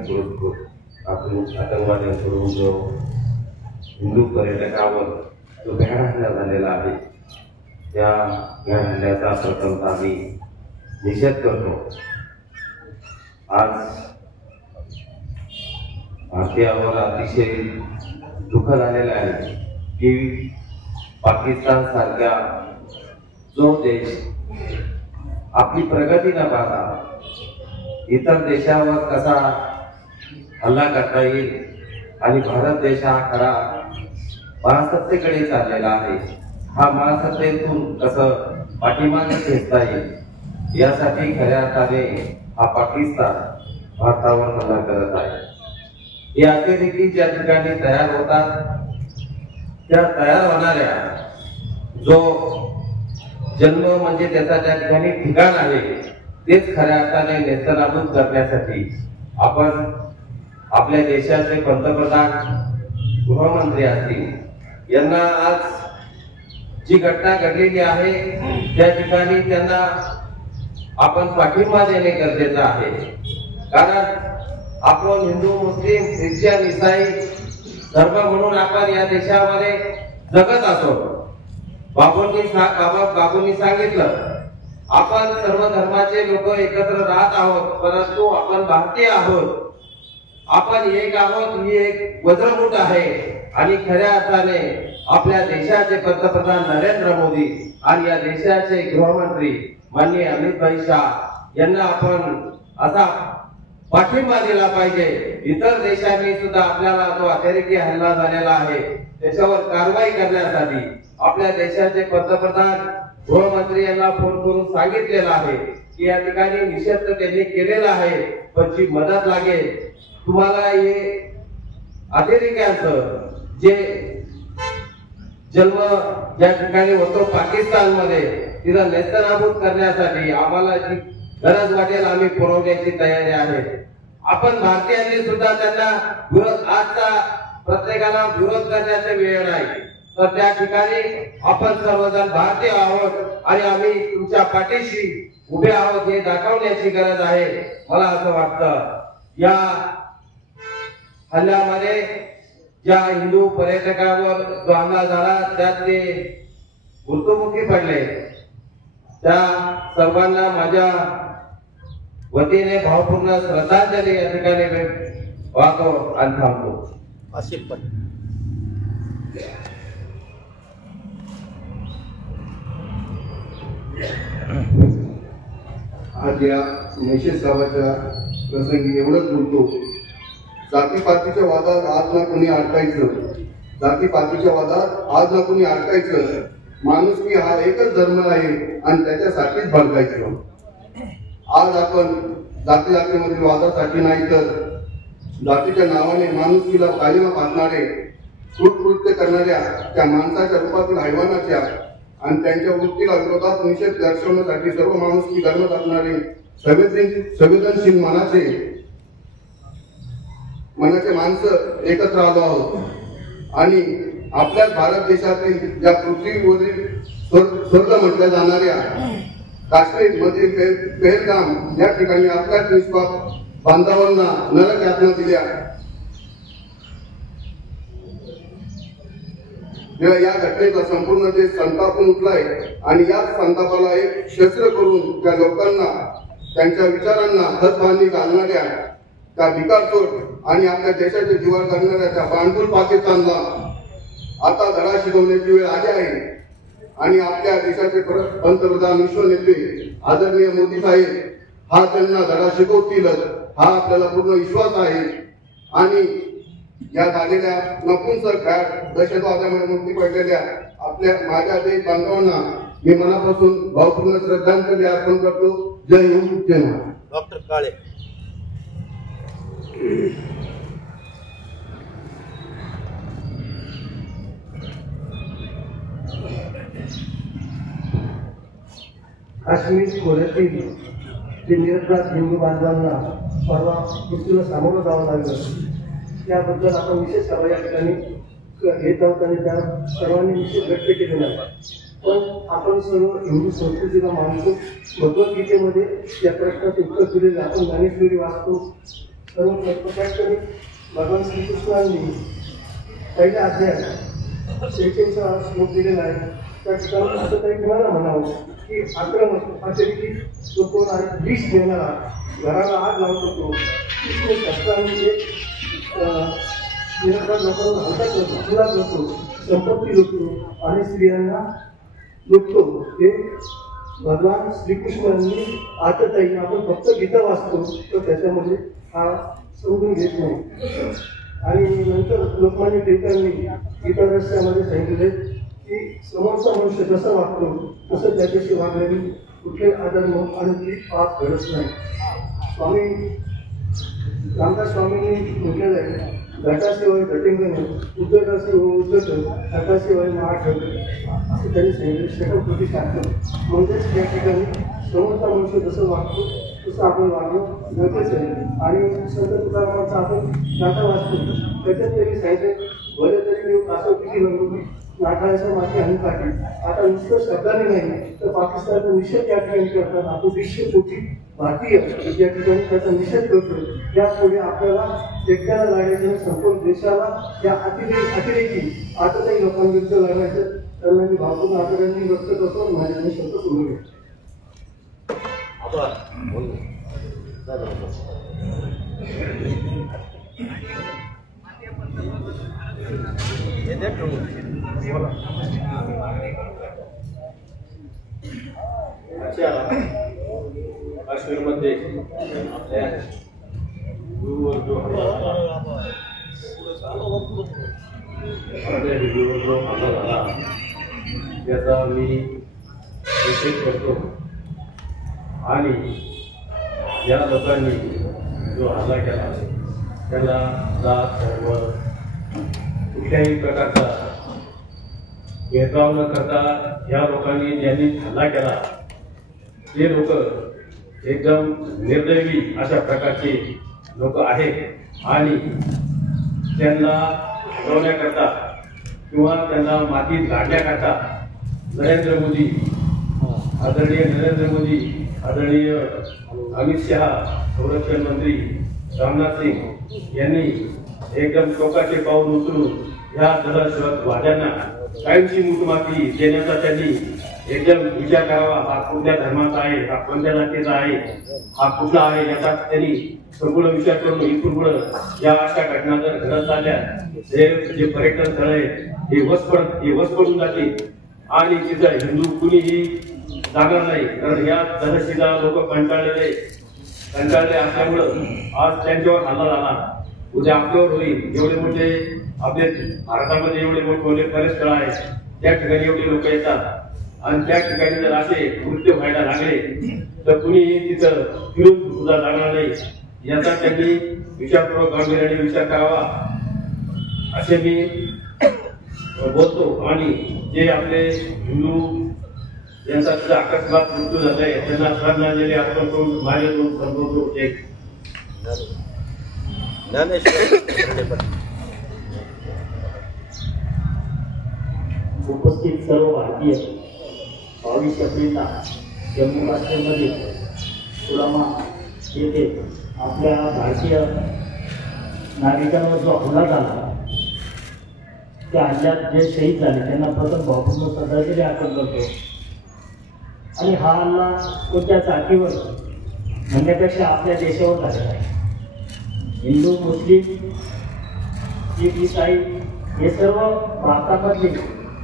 आतंकवाद्यांकडून जो हिंदू पर्यटकावर जो भ्याड हल्ला झालेला आहे, त्या भ्याड हल्ल्याचा प्रथमतः आम्ही निषेध करतो. आज भारतीयावर अतिशय दुःख झालेलं आहे की पाकिस्तान सारख्या जो देश आपली प्रगती न पाहता इतर देशावर कसा हल्ला करता येईल आणि भारत देश हा खरा महासत्तेकडे चाललेला आहे, हा महासत्तेतून कसं पाठीमागे खेचता येईल यासाठी खऱ्या अर्थाने हा पाकिस्तान भारतावर हल्ला करत आहे. या अतिरेकी ज्या ठिकाणी तयार होतात त्या तयार होणाऱ्या जो जन्म म्हणजे त्याचा त्या ठिकाणी ठिकाण आहे तेच खऱ्या अर्थाने नेस्तनाबूत करण्यासाठी आपण आपल्या देशाचे पंतप्रधान, गृहमंत्री असतील यांना आज जी घटना घडलेली आहे त्या ठिकाणी त्यांना आपण पाठिंबा देणे गरजेचं आहे. कारण आपण हिंदू, मुस्लिम, ख्रिश्चन, ईसाई धर्म म्हणून आपण या देशामध्ये जगत असो. बाबूंनी सांगितलं आपण सर्व धर्माचे लोक एकत्र राहत आहोत, परंतु आपण भारतीय आहोत, आपण एक आहोत, ही एक वज्रमूठ आहे. आणि खऱ्या अर्थाने आपल्या देशाचे पंतप्रधान नरेंद्र मोदी आणि या देशाचे गृहमंत्री माननीय अमित भाई शाह यांना आपण असा पाठिंबा दिला पाहिजे. इतर देशांनी सुद्धा आपल्याला जो अतिरेकी हल्ला झालेला आहे त्याच्यावर कारवाई करण्यासाठी आपल्या देशाचे पंतप्रधान, गृहमंत्री यांना फोन करून सांगितलेलं आहे की या ठिकाणी निषेध त्यांनी केलेला आहे, पण जी मदत लागेल तुम्हाला हे अतिरेक्यांचं जे जन्म ज्या ठिकाणी होतो पाकिस्तानमध्ये तिथं नेस्तनाबूत करण्यासाठी आम्हाला जी गरज वाटेल आम्ही पुरवण्याची तयारी आहे. आपण भारतीयांनी सुद्धा त्यांना विरोध, आजचा प्रत्येकाला विरोध करण्याची वेळ नाही, तर त्या ठिकाणी आपण सर्वजण भारतीय आहोत आणि आम्ही तुमच्या पाठीशी उभे आहोत हे दाखवण्याची गरज आहे. मला असं वाटतं या हल्ल्यामध्ये ज्या हिंदू पर्यटकावर जो हल्ला झाला त्यात ते मृत्युमुखी पडले त्या सर्वांना माझ्या वतीने भावपूर्ण श्रद्धांजली या ठिकाणी वाहतो आणि थांबतो. आज या निषेध सभाच्या प्रसंगी एवढंच बोलतो, जातीपातीच्या वादात आज ना कोणी अडकायचं जातीपातीच्या वादात आज ना कोणी अडकायचं, माणुसकी हा एकच धर्म आहे आणि त्याच्यासाठीच भडकायचं. आज आपण जातीमधील वादासाठी नाही तर जातीच्या नावाने माणुसकीला काळीमा फासणारे, कृत्य करणाऱ्या त्या माणसाच्या रूपातील हैवानाच्या आणि त्यांच्या वृत्तीला विरोधात निषेध दर्शवण्यासाठी सर्व माणुसकी धर्म असणारे संवेदनशील मनाचे माणसं एकत्र आलो आहोत आणि आपल्या भारत देशातील या पृथ्वीवरील स्वर्ग म्हटल्या जाणाऱ्या काश्मीर मधील पहलगाम या ठिकाणी आपल्याच निष्पाप बांधवांना नरक यातना दिल्या. या घटनेचा संपूर्ण देश संतापून उठलाय आणि याच संतापाला एक शस्त्र करून त्या लोकांना, त्यांच्या विचारांना हतबंदी घालणाऱ्या त्या भिकारचोट आणि आपल्या देशाचे जीवन करणाऱ्या त्या बांडूल पाकिस्तानला आता धडा शिकवण्याची वेळ आली आहे. आणि आपल्या देशाचे पंतप्रधान विश्व नेते आदरणीय मोदी साहेब हा त्यांना धडा शिकवतीलच हा आपल्याला पूर्ण विश्वास आहे. आणि या झालेल्या नपुंसक दहशतवादामुळे मृत्यू पडलेल्या माझ्या देश बांधवांना मी मनापासून भावपूर्ण श्रद्धांजली अर्पण करतो. जय हिंद, जय महाराष्ट्र. डॉक्टर काळे. काश्मीर खोऱ्यातील जे निरपराध हिंदू बांधवांना परवा मृत्यूला सामोरं जावं लागलं त्याबद्दल आपण विशेष सभा या ठिकाणी घेत आहोत आणि त्या सर्वांनी निश्चित व्यक्त केलेला आहे. पण आपण सर्व हिंदू संस्कृतीला मानतो. भगवद्गीतेमध्ये या प्रश्नाचं उत्तर दिलेलं आपण ज्ञानेश्वरी वाचतो. सर्व त्याचकडे भगवान श्रीकृष्णांनी पहिल्या अध्यायात 43 श्लोक दिलेला आहे. त्या ठिकाणी असं काही कुणाला म्हणावं की आक्रमक अतिरिक्त जो कोण आहे विष देणारा, घराला आग लावतो तो शस्त्रांनी निरपराध लोकांना हल्ला करतो, खुला करतो, संपत्ती लुटतो आणि स्त्रियांना लुटतो. हे भगवान श्रीकृष्णांनी आताही आपण फक्त गीता वाचतो तर त्याच्यामध्ये हा समजून घेत नाही. आणि नंतर लोकमान्य टिळकांनी गीता रहस्यामध्ये सांगितले की समोरचा मनुष्य जसा वागतो तसं त्याच्याशी वागलेली कुठले अधर्म आणि ती पाप घडत नाही. स्वामी रामदास स्वामींनी म्हटलेलं आहे घटाशिवाय घटिंगण, उद्धटाशिवाय उद्धट, घटाशिवाय माठ असं त्यांनी सांगितलं. शतकोटी शास्त्र म्हणजेच या ठिकाणी समोरचा मनुष्य जसं वागतो तसं आपण वागणं गरजेचं आहे. आणि संत तुकारामांचा आपण गाथा वाचतो त्याच्यात त्यांनी सांगितलं बरे तरी देऊ कासोटी रंगोली नाठाळ्याच्या माती आणि काठी. आता नुसतं शब्दाने नाही तर पाकिस्तानचा निषेध या ठिकाणी करतात. आपण 200 कोटी भारतीय या ठिकाणी त्याचा निषेध करतो. यापुढे आपल्याला एकट्याला लढायचं, संपूर्ण देशाला या अतिरेकी आताही लोकांविरुद्ध लढायचं त्यांना मी भावपूर्ण आदरांनी व्यक्त करतो. माझ्या शब्द पूर्ण घेतो. काश्मीरमध्ये आपल्या गुरुवर जो हल्ला झाला त्याचा मी निषेध करतो. आणि या लोकांनी जो हल्ला केला त्याला जात धर्म कुठल्याही प्रकारचा भेदभाव न करता या लोकांनी ज्यांनी हल्ला केला ते लोक एकदम निर्दैवी अशा प्रकारचे लोक आहेत. आणि त्यांना हटवण्याकरता किंवा त्यांना मातीत गाडण्याकरता नरेंद्र मोदी, आदरणीय नरेंद्र मोदी, आदरणीय अमित शहा, संरक्षण मंत्री राजनाथ सिंह यांनी एकदम टोकाचे पाऊल उचलून ह्या दहशतवाद्यांना कायमची मुठमाती देण्याचा त्यांनी एकदम विचार करावा. हा कोणत्या धर्माचा आहे, हा कोणत्या जातीचा आहे, हा कुठला आहे याचा त्यांनी संपूर्ण विचार करून इथून पुढे या अशा घटना जर घडत झाल्या जे पर्यटन स्थळ आहेत हे वस पडून जातील आणि तिथं हिंदू कुणीही जाणार नाही. कारण या दहशतीला लोक कंटाळले असल्यामुळं आज त्यांच्यावर हल्ला झाला. उद्या आपल्यावर होईल. एवढे मोठे आपले भारतामध्ये एवढे मोठे पर्यटन आहेत, त्या ठिकाणी एवढे लोक येतात आणि त्या ठिकाणी जर असे कृत्य व्हायला लागले तर कुणी तिथं फिरून सुद्धा जाणार नाही. याचा त्यांनी विचारपूर्वक गांभीर्याने विचार करावा असे मी बोलतो. आणि जे आपले हिंदू यांचा सुद्धा अकस्मात मृत्यू झालाय त्यांना श्रद्धांजली अर्पण करून माझ्याकडून संबोधतो. एक उपस्थित सर्व भारतीय 22 एप्रिलला जम्मू काश्मीरमध्ये पुलवामा येथे आपल्या भारतीय नागरिकांवर जो हल्ला झाला त्या हल्ल्यात जे शहीद झाले त्यांना प्रथम भावपूर्ण श्रद्धांजली अर्पण करतो. आणि हा हल्ला कोणत्या जातीवर म्हणण्यापेक्षा आपल्या देशावर झालेला आहे. हिंदू, मुस्लिम, शीख, ईसाई हे सर्व भारतामधले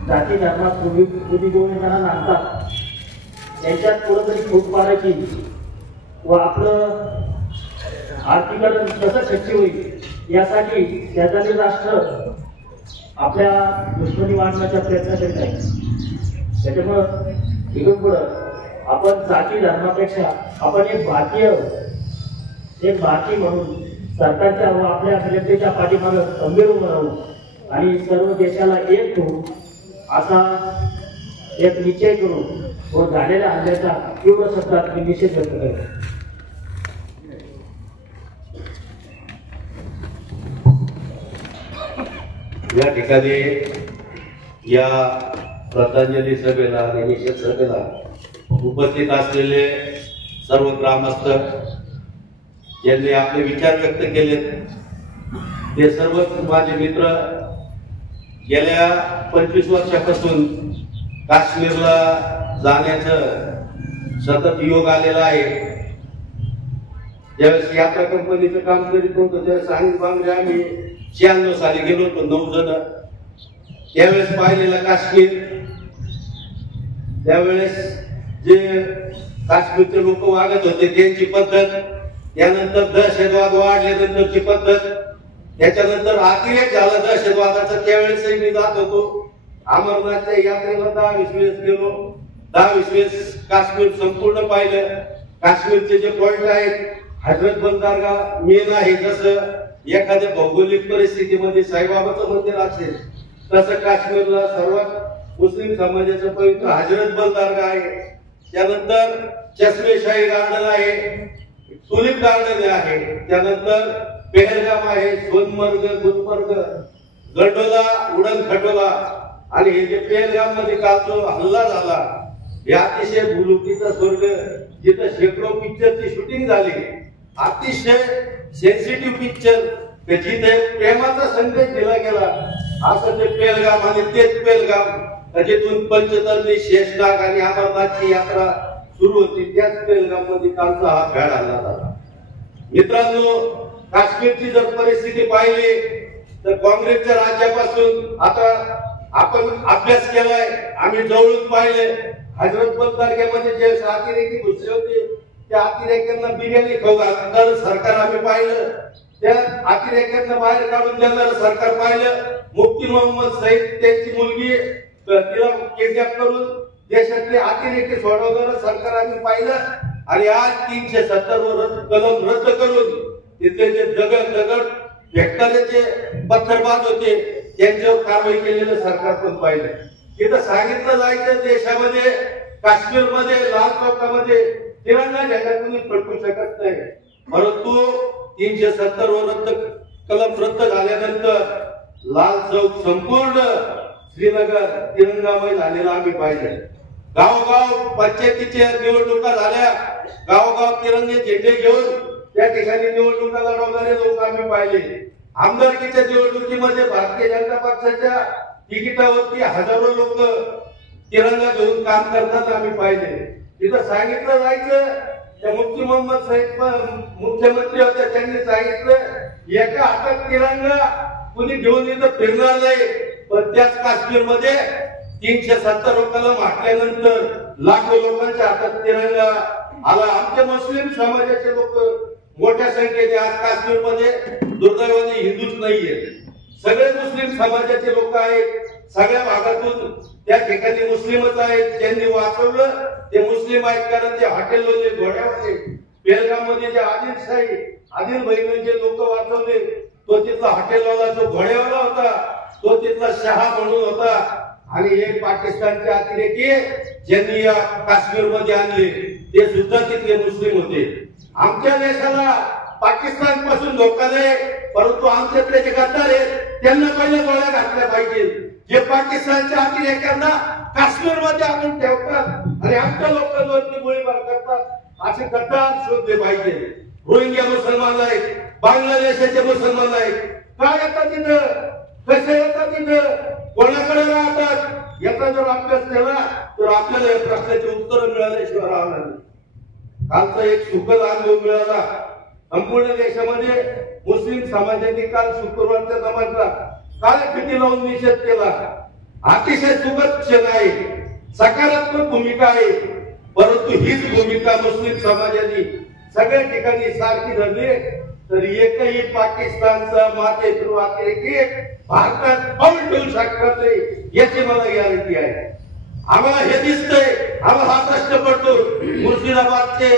जाती धर्मात पूर्वीपणा नांदतात. त्यांच्यात कुठंतरी फूट पाडायची व आपलं आर्थिकरण कसं शक्य होईल यासाठी शेजारी राष्ट्र आपल्या दुश्मनी वाढण्याचा प्रयत्न करीत आहे. त्याच्यामुळं इथून पुढं आपण जाती धर्मापेक्षा आपण एक भारतीय म्हणून सरकारच्या व आपल्या जनतेच्या पाठीमागे खंबीर उभं राहू आणि सर्व देशाला एक ठेवू असा एक निश्चय करू व झालेल्या हल्ल्याचा तीव्र शब्दात मी निषेध व्यक्त करतो. या ठिकाणी या श्रद्धांजली सभेला आणि निषेध सभेला उपस्थित असलेले सर्व ग्रामस्थ यांनी आपले विचार व्यक्त केले. ते सर्व माझे मित्र गेल्या 25 वर्षापासून काश्मीरला जाण्याचं सतत योग आलेला आहे. ज्यावेळेस यात्रा कंपनीचं काम करीत होतो त्यावेळेस आम्ही 96 साली गेलो होतो 9 जण. त्यावेळेस पाहिलेलं काश्मीर, त्यावेळेस जे काश्मीरचे लोक वागत होते त्यांची पद्धत, त्यानंतर दहशतवाद वाढल्यानंतरची पद्धत, त्याच्यानंतर अतिरेक झाला दहशतवादाचा. त्यावेळेस मी जात होतो अमरनाथच्या यात्रेला 10-20 वेळेस गेलो. 10-20 वेळेस काश्मीर संपूर्ण पाहिलं. काश्मीरचे जे पॉइंट आहेत, हजरत बल दर्गा मेन आहे. जसं एखाद्या भौगोलिक परिस्थितीमध्ये साईबाबाचं मंदिर असेल तसं काश्मीरला सर्वात मुस्लिम समाजाचं पवित्र हजरत बल दर्गा आहे. त्यानंतर चष्मेशाही गार्डन आहे, टुलिप गार्डन आहे, त्यानंतर पेहलगाम आहे, सोनमर्ग, गुलमर्ग, गंडोला, उडन खटोला. आणि हे जे पेहलगाम मध्ये काल जो हल्ला झाला हे अतिशय भूलुकीचा स्वर्ग, जिथं शेकडो पिक्चरची शूटिंग झाली. अतिशय सेन्सिटिव्ह पिक्चर, जिथे प्रेमाचा संदेश दिला गेला असं ते पेहलगाम. आणि तेच पेहलगाम जिथून पंचतरणी, शेषनाग आणि अमरनाथची यात्रा सुरू होती, त्याच पेहलगाम मध्ये कालचा हा भ्याड हल्ला झाला. मित्रांनो, काश्मीरची जर परिस्थिती पाहिली तर काँग्रेसच्या राज्यापासून आता आपण अभ्यास केलाय, आम्ही जवळून पाहिले. हजरत बल दर्ग्यामध्ये जे अतिरेकी घुसले होते त्या अतिरेक्यांना बिर्याणी खाऊ घालणारं सरकार आम्ही पाहिलं. त्या अतिरेक्यांना बाहेर काढून देणारं सरकार पाहिलं. मुफ्ती मोहम्मद सईद त्यांची मुलगी तिला किडनॅप करून देशातले अतिरेकी सोडवणारं सरकार आम्ही पाहिलं. आणि आज 370 कलम रद्द करून तिथले जे दगड फेकणारे पत्थरबाज होते त्यांच्यावर कारवाई केलेलं सरकार पण पाहिलं. तिथं सांगितलं जायचं देशामध्ये काश्मीरमध्ये लाल चौकामध्ये तिरंगा झेंडा कुणी फडकू शकत नाही. परंतु 370 वर कलम रद्द झाल्यानंतर लाल चौक संपूर्ण श्रीनगर तिरंगामय झालेला आम्ही पाहिलं. गावोगाव पंचायतीच्या निवडणुका झाल्या, गावोगाव तिरंगे झेंडे घेऊन त्या ठिकाणी निवडणुका लढवणारे लोक आम्ही पाहिले. आमदारकीच्या निवडणुकीमध्ये भारतीय जनता पक्षाच्या तिकिटावरती हजारो लोक तिरंगा घेऊन काम करताना आम्ही पाहिले. तिथं सांगितलं जायचं, त्या मुफ्ती मोहम्मद सईद मुख्यमंत्री होते, त्यांनी सांगितलं एका हातात तिरंगा कुणी घेऊन इथं फिरणार नाही. पण त्याच काश्मीरमध्ये 370 कलम हटल्यानंतर लाखो लोकांच्या हातात तिरंगा आला. आमच्या मुस्लिम समाजाचे लोक मोठ्या संख्येने आज काश्मीरमध्ये दुर्दैवाने हिंदूच नाहीये, सगळे मुस्लिम समाजाचे लोक आहेत. सगळ्या भागातून त्या ठिकाणी मुस्लिमच आहेत. ज्यांनी वाचवलं ते मुस्लिम आहेत, कारण ते हॉटेलवरले घोड्यावरले बेलगाम मध्ये जे आदिल भाईने जे लोक वाचवले, तो तिथला हॉटेलवाला जो घोड्यावाला होता तो तिथला शहा म्हणून होता. आणि एक पाकिस्तानचे अतिरेकी ज्यांनी या काश्मीरमध्ये आणले ते सुद्धा तिथले मुस्लिम होते. आमच्या देशाला पाकिस्तान पासून धोका नाही, परंतु आमच्यातले जे गद्दार आहेत त्यांना पहिले गोळ्या घातल्या पाहिजे. जे पाकिस्तानच्या अतिरेक्यांना काश्मीरमध्ये आणून ठेवतात आणि आमच्या लोकांवरती गोळीबार करतात, असे गद्दार शोधले पाहिजे. रोहिंग्या मुसलमान आहेत, बांगलादेशाचे मुसलमान आहेत, काय येतात तिथं, कसे येतात तिथं, कोणाकडे राहतात, याचा जर अभ्यास केला तर आपल्याला या प्रश्नाची उत्तर मिळाल्याशिवाय राहणार नाही. कालचा एक सुखद अनुभव मिळाला. संपूर्ण देशामध्ये मुस्लिम समाजाने काल शुक्रवारच्या नमाजला काळ्या फिटी लावून निषेध केला. अतिशय सुखद क्षण आहे, सकारात्मक भूमिका आहे. परंतु हीच भूमिका मुस्लिम समाजाने सगळ्या ठिकाणी सारखी धरली तर एकही पाकिस्तानचा माते फिरू अतिरेकी भारतात पाऊल ठेवू शकणार नाही याची मला गॅरंटी आहे. आम्हाला हे दिसतंय, आम्हाला हा प्रश्न पडतो, मुर्शिदाबादचे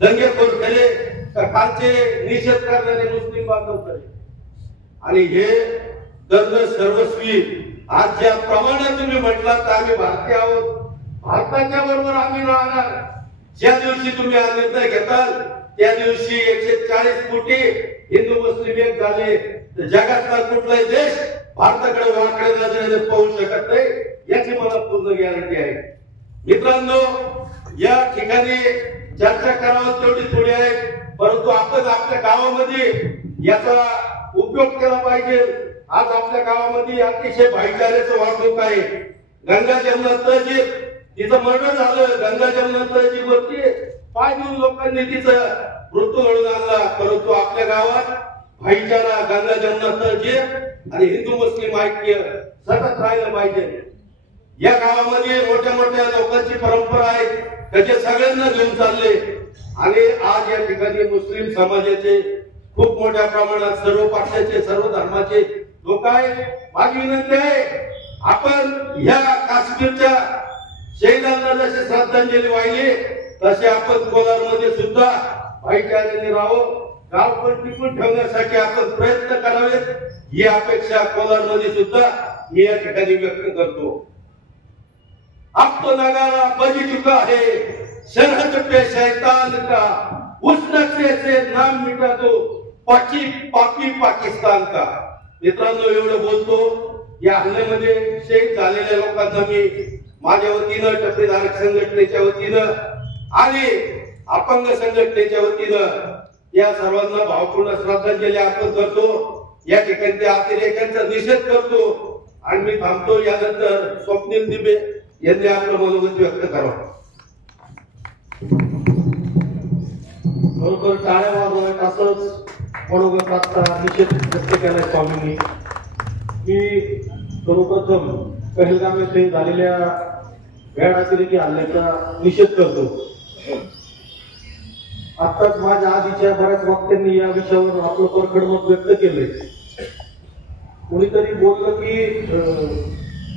दंगेखोर खरे कालचे निषेध करणारे मुस्लिम बांधव खरे, आणि हे करणं सर्वस्वी आज ज्या प्रमाणात तुम्ही म्हटलात आम्ही भारतीय आहोत, भारताच्या बरोबर आम्ही राहणार. ज्या दिवशी तुम्ही हा निर्णय घेताल त्या दिवशी 140 कोटी हिंदू मुस्लिम एक झाले तर जगातला कुठलाही देश भारताकडे वाकडे नजरेने पाहू शकत नाही याची मला पूर्ण गॅरंटी आहे. मित्रांनो, या ठिकाणी चर्चा करावं तेवढी थोडी आहे, परंतु आपण आपल्या गावामध्ये याचा उपयोग केला पाहिजे. आज आपल्या गावामध्ये अतिशय भाईचाऱ्याचं वागणूक आहे. गंगा जमुना तहजीब तिचं मरण झालं, गंगा जमुना तहजीब वरती पाय देऊन लोकांनी तिचं मृत्यू घडून आणला. परंतु आपल्या गावात भाईचारा, गंगा जमुना तहजीब आणि हिंदू मुस्लिम ऐक्य सतत राहिलं पाहिजे. या गावामध्ये मोठ्या मोठ्या लोकांची परंपरा आहे त्याचे सगळ्यांना घेऊन चालले, आणि आज या ठिकाणी मुस्लिम समाजाचे खूप मोठ्या प्रमाणात सर्व पक्षाचे सर्व धर्माचे लोक आहेत. माझी विनंती आहे, आपण ह्या काश्मीरच्या शहीदांना जसे श्रद्धांजली वाहिली तसे आपण कोलारमध्ये सुद्धा भाईचाऱ्याने राहावं. गाव पण टिकून ठेवण्यासाठी आपण प्रयत्न करावेत ही अपेक्षा कोलारमध्ये सुद्धा मी या ठिकाणी व्यक्त करतो. अब तो नगारा बज चुका है सरहद पे शैतान का, उस नक्शे से नाम मिटा दो पापी पाकिस्तान का. मित्रांनो, एवढं बोलतो. या हल्ल्यामध्ये शहीद झालेल्या लोकांना मी माझ्या वतीनं, टप्पेधारक संघटनेच्या वतीनं आणि अपंग संघटनेच्या वतीनं या सर्वांना भावपूर्ण श्रद्धांजली अर्पण करतो. या ठिकाणी त्या अतिरेक्यांचा निषेध करतो आणि मी थांबतो. यानंतर स्वप्नील दिबे यांनी आपलं मनोगत व्यक्त करावं. बरोबर टाळ्या वाजवत असंच मनोगताचा निषेध व्यक्त केलाय स्वामींनी. मी सर्वप्रथम पहलगाम येथे झालेल्या भ्याड अतिरेकी हल्ल्याचा निषेध करतो. आताच माझ्या आधीच्या बऱ्याच वक्त्यांनी या विषयावर आपलं परखड मत व्यक्त केलंय. कोणीतरी बोललं की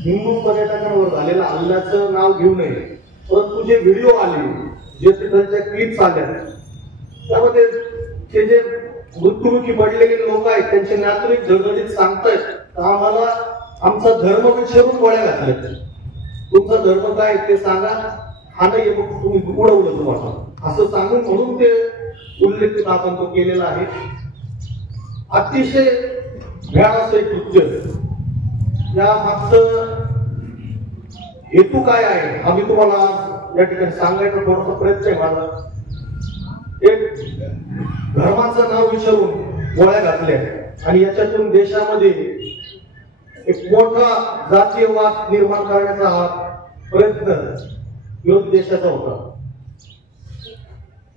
हिंदू पर्यटकांवर झालेल्या हल्ल्याचं नाव घेऊ नये, परंतु जे व्हिडिओ आले, जे तिथल्या क्लिप्स आल्या, त्यामध्ये ते जे मृत्युमुखी पडलेले लोक आहेत त्यांचे नातेवाईक झळझळीत सांगतायत आम्हाला आमचा धर्म विचारून गोळ्या घातल्या. तुमचा धर्म काय ते सांगा, हा नाही मग तुम्ही उडवलं तुम्हाला असं सांगून म्हणून ते उल्लेख आपण तो केलेला आहे. अतिशय भ्याड असं एक कृत्य. या मागचं हेतू काय आहे हा मी तुम्हाला या ठिकाणी सांगायचा थोडासा प्रयत्न आहे माझा. एक धर्माचं नाव विचारून गोळ्या घातल्या आणि याच्यातून देशामध्ये एक मोठा जातीयवाद निर्माण करण्याचा हा प्रयत्न विरोधी देशाचा होता.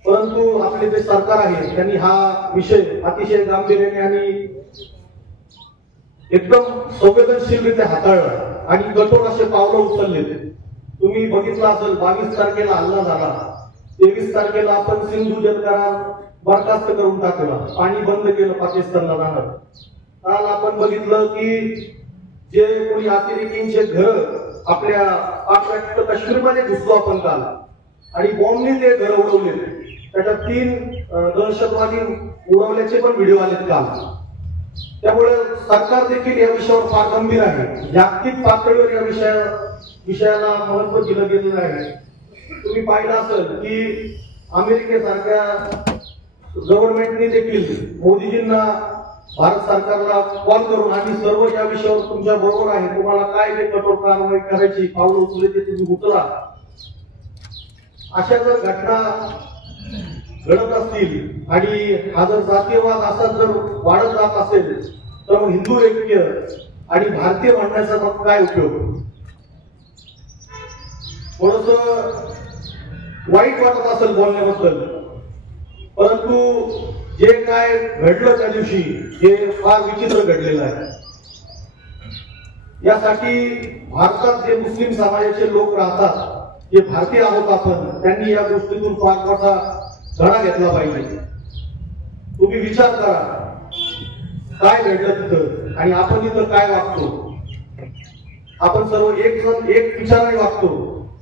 परंतु आपले जे सरकार आहे त्यांनी हा विषय अतिशय गांभीर्याने आणि एकदम संवेदनशीलरित्या हाताळला आणि कठोर असे पावलं उचलले. तुम्ही बघितलं असेल 22 तारखेला हल्ला झाला, 23 तारखेला आपण सिंधू जल करार बरखास्त करून टाकला, पाणी बंद केलं पाकिस्तानला जाणार. काल आपण बघितलं की जे कोणी अतिरेकींचे घर आपल्या काश्मीरमध्ये घुसलो आपण काल आणि बॉम्बने ते घर उडवले, त्याच्यात 3 दहशतवादी उडवल्याचे पण व्हिडिओ आलेत काल. त्यामुळे सरकार देखील या विषयावर फार गंभीर आहे. जागतिक पातळीवर या विषयाला महत्व दिलं गेलेलं आहे. तुम्ही पाहिलं असेल की अमेरिकेसारख्या गव्हर्नमेंटने देखील मोदीजींना भारत सरकारला कॉल करून आम्ही सर्व या विषयावर तुमच्या बरोबर आहे, तुम्हाला काय जे कठोर कारवाई करायची पावलं उचलायची तुम्ही उचला. अशा जर घटना घडत असतील आणि हा जर जातीयवाद असा जर वाढत जात असेल तर मग हिंदू ऐक्य आणि भारतीय म्हणण्याचा मग काय उपयोग. थोडस वाईट वाटत असेल बोलण्याबद्दल, परंतु जे काय घडलं त्या दिवशी हे फार विचित्र घडलेलं आहे. यासाठी भारतात जे मुस्लिम समाजाचे लोक राहतात, जे भारतीय आहोत आपण, त्यांनी या गोष्टीतून फार मोठा धडा घेतला पाहिजे. तुम्ही विचार करा काय घडलं तिथं आणि आपण इथं काय वागतो. आपण सर्व एक विचाराने वागतो,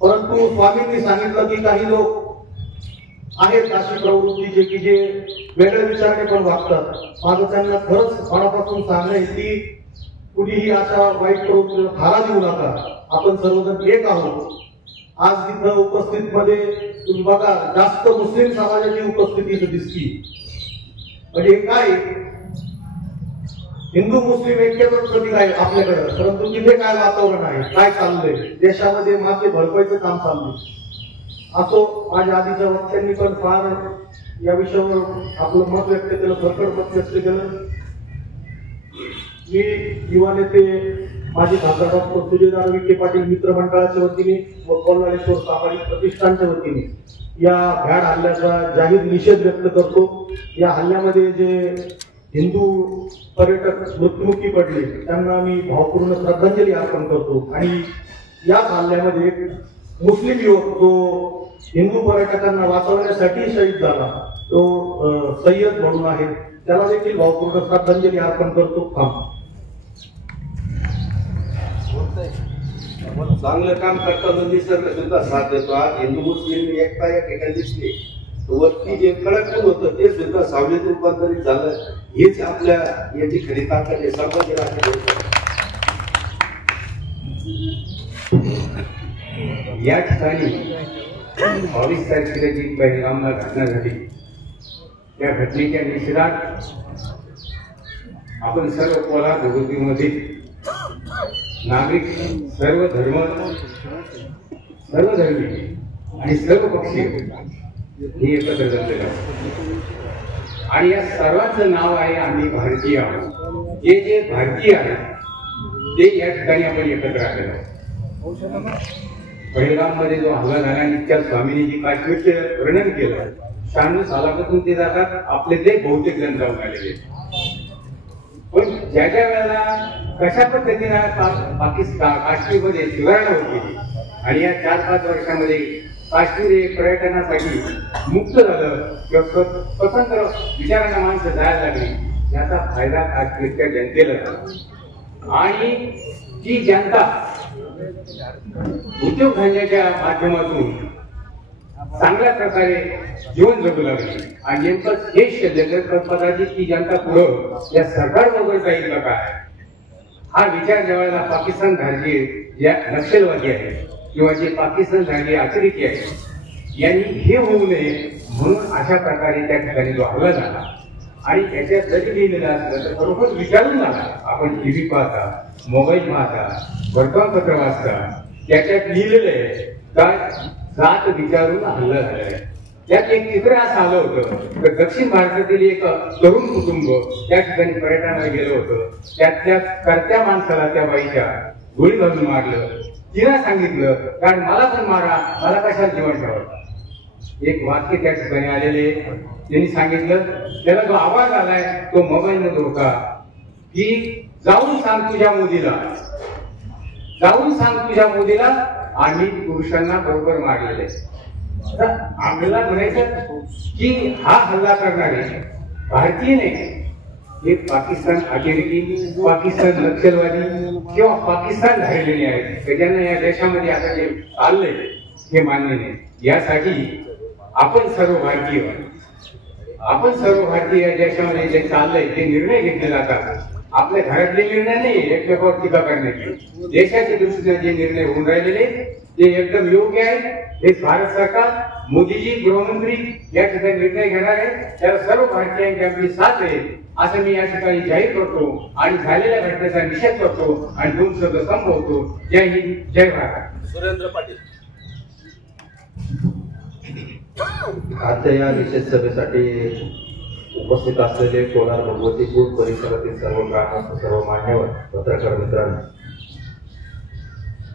परंतु स्वामींनी सांगितलं की काही लोक आहेत अशी प्रवृत्तीचे की जे वेगळ्या विचाराने पण वागतात. माझं त्यांना खरंच मनापासून सांगणं आहे की कुणीही अशा वाईट प्रवृत्तीला थारा देऊ नका. आपण सर्वजण एक आहोत. आज तिथं उपस्थित मध्ये तुम्ही बघा जास्त मुस्लिम समाजाची उपस्थिती इथं दिसती. म्हणजे काय हिंदू मुस्लिम ऐक्याचंच प्रतीक आहे आपल्याकडे, परंतु तिथे काय वातावरण आहे, काय चाललंय देशामध्ये, मागे भरपाईचं काम चाललंय. असो, माझ्या आधीच्या वक्त्यांनी पण फार या विषयावर आपलं मत व्यक्त केलं, प्रकट मत व्यक्त केलं. मी युवा नेते माजी खासदार डॉक्टर सुजयदादा विखे पाटील मित्र मंडळाच्या वतीने व कोल्हाळेश्वर सामाजिक प्रतिष्ठानच्या वतीने या भ्याड हल्ल्याचा जाहीर निषेध व्यक्त करतो. या हल्ल्यामध्ये जे हिंदू पर्यटक मृत्युमुखी पडले त्यांना मी भावपूर्ण श्रद्धांजली अर्पण करतो. आणि याच हल्ल्यामध्ये एक मुस्लिम युवक जो हिंदू पर्यटकांना वाचवण्यासाठी शहीद झाला, तो सय्यद म्हणून आहे, त्याला देखील भावपूर्ण श्रद्धांजली अर्पण करतो. चांगलं काम करताना निसर्ग सुद्धा साथ देतो. आज हिंदू मुस्लिम एकता या ठिकाणी दिसली, वरती जे कडक होतं ते सुद्धा सावलीत रूपांतरित झालं. हेच आपल्या याची खरी ताकद आहे. संभाजी या ठिकाणी 22 तारखेला जी पहलगामला घटना झाली, त्या घटनेच्या निषेधात आपण सर्व कोल्हार भगवतीमध्ये नागरिक, सर्व धर्मी आणि सर्व पक्षीय हे एकत्र जमलेलं आहे. आणि या सर्वांचं नाव आहे आम्ही भारतीय आहोत. जे भारतीय आहेत ते या ठिकाणी आपण एकत्र आलेलो आहोत. पहलगाममध्ये जो हल्ला झाला आणि त्या स्वामींनी जी काश्मीरचं वर्णन केलं, 96 सालापासून ते जातात, आपले ते बहुतेक जण जाऊन आलेले. पण ज्या वेळेला कशा पद्धतीने काश्मीरमध्ये सुधारणा होत गेली आणि या 4-5 वर्षामध्ये काश्मीर हे पर्यटनासाठी मुक्त झालं किंवा स्वतंत्र विचारांना माणसं जायला लागली, याचा फायदा काश्मीरच्या जनतेला झाला. आणि जी जनता उद्योगधंद्याच्या माध्यमातून चांगल्या प्रकारे जीवन जगू लागली आणि नेमकं हे शल्यकल्पनाची ती जनता पुढं या सरकारबरोबर जाईल का काय, हा विचार ज्यावेळेला पाकिस्तान धारजी या नक्षलवादी आहे किंवा जे पाकिस्तान धारजी अतिरेकी आहे यांनी हे होऊ नये म्हणून अशा प्रकारे त्या ठिकाणी जो हल्ला झाला. आणि त्याच्यात जरी लिहिलेलं असलं तर बरोबर विचारून झाला. आपण टीव्ही पाहता, मोबाईल पाहता, वर्तमानपत्र वाचता, त्याच्यात लिहिलेलं आहे काय जात विचारून हल्ला झालेला आहे. त्यात एक चित्र असं आलं होतं तर दक्षिण भारतातील एक तरुण कुटुंब त्या ठिकाणी पर्यटनाला गेलं होतं. त्यातल्या करत्या माणसाला त्या बाईच्या गोळी घालून मारलं. तिनं सांगितलं कारण मला पण मारा, मला कशाला जीवन ठेवायचं. एक वाक्य त्या ठिकाणी आलेले, त्यांनी सांगितलं, त्याला जो आवाज आलाय तो मोबाईल मध्ये होता की जाऊन सांग तुझ्या मोदीला, जाऊन सांग तुझ्या मोदीला आम्ही पुरुषांना बरोबर मारलेले. आपल्याला म्हणायचं की हा हल्ला करणारे भारतीय नाही, हे पाकिस्तान अतिरेकी, पाकिस्तान नक्षलवादी किंवा पाकिस्तान धारलेले आहेत, ज्यांना या देशामध्ये आता जे चाललंय हे मान्य नाही. यासाठी आपण सर्व भारतीय या देशामध्ये जे चाललंय, जे निर्णय घेतले जातात, आपल्या घरातले निर्णय नाही एकमेकावर टीका करण्याचे, देशाच्या दृष्टीने जे निर्णय होऊन राहिलेले ते एकदम योग्य आहे. हे भारत सरकार, मोदीजी, गृहमंत्री या ठिकाणी निर्णय घेणार आहे, त्याला सर्व भारतीयांची आपली साथ आहे असं मी या ठिकाणी जाहीर करतो आणि झालेल्या घटनेचा निषेध करतो आणि 2 शब्द संपवतो. जय हिंद, जय भारत. सुरेंद्र पाटील. आजच्या या विशेष सभेसाठी उपस्थित असलेले कोलार भगवतीपूर परिसरातील सर्व ग्रामस्थ, सर्व मान्यवर, पत्रकार मित्रांनो,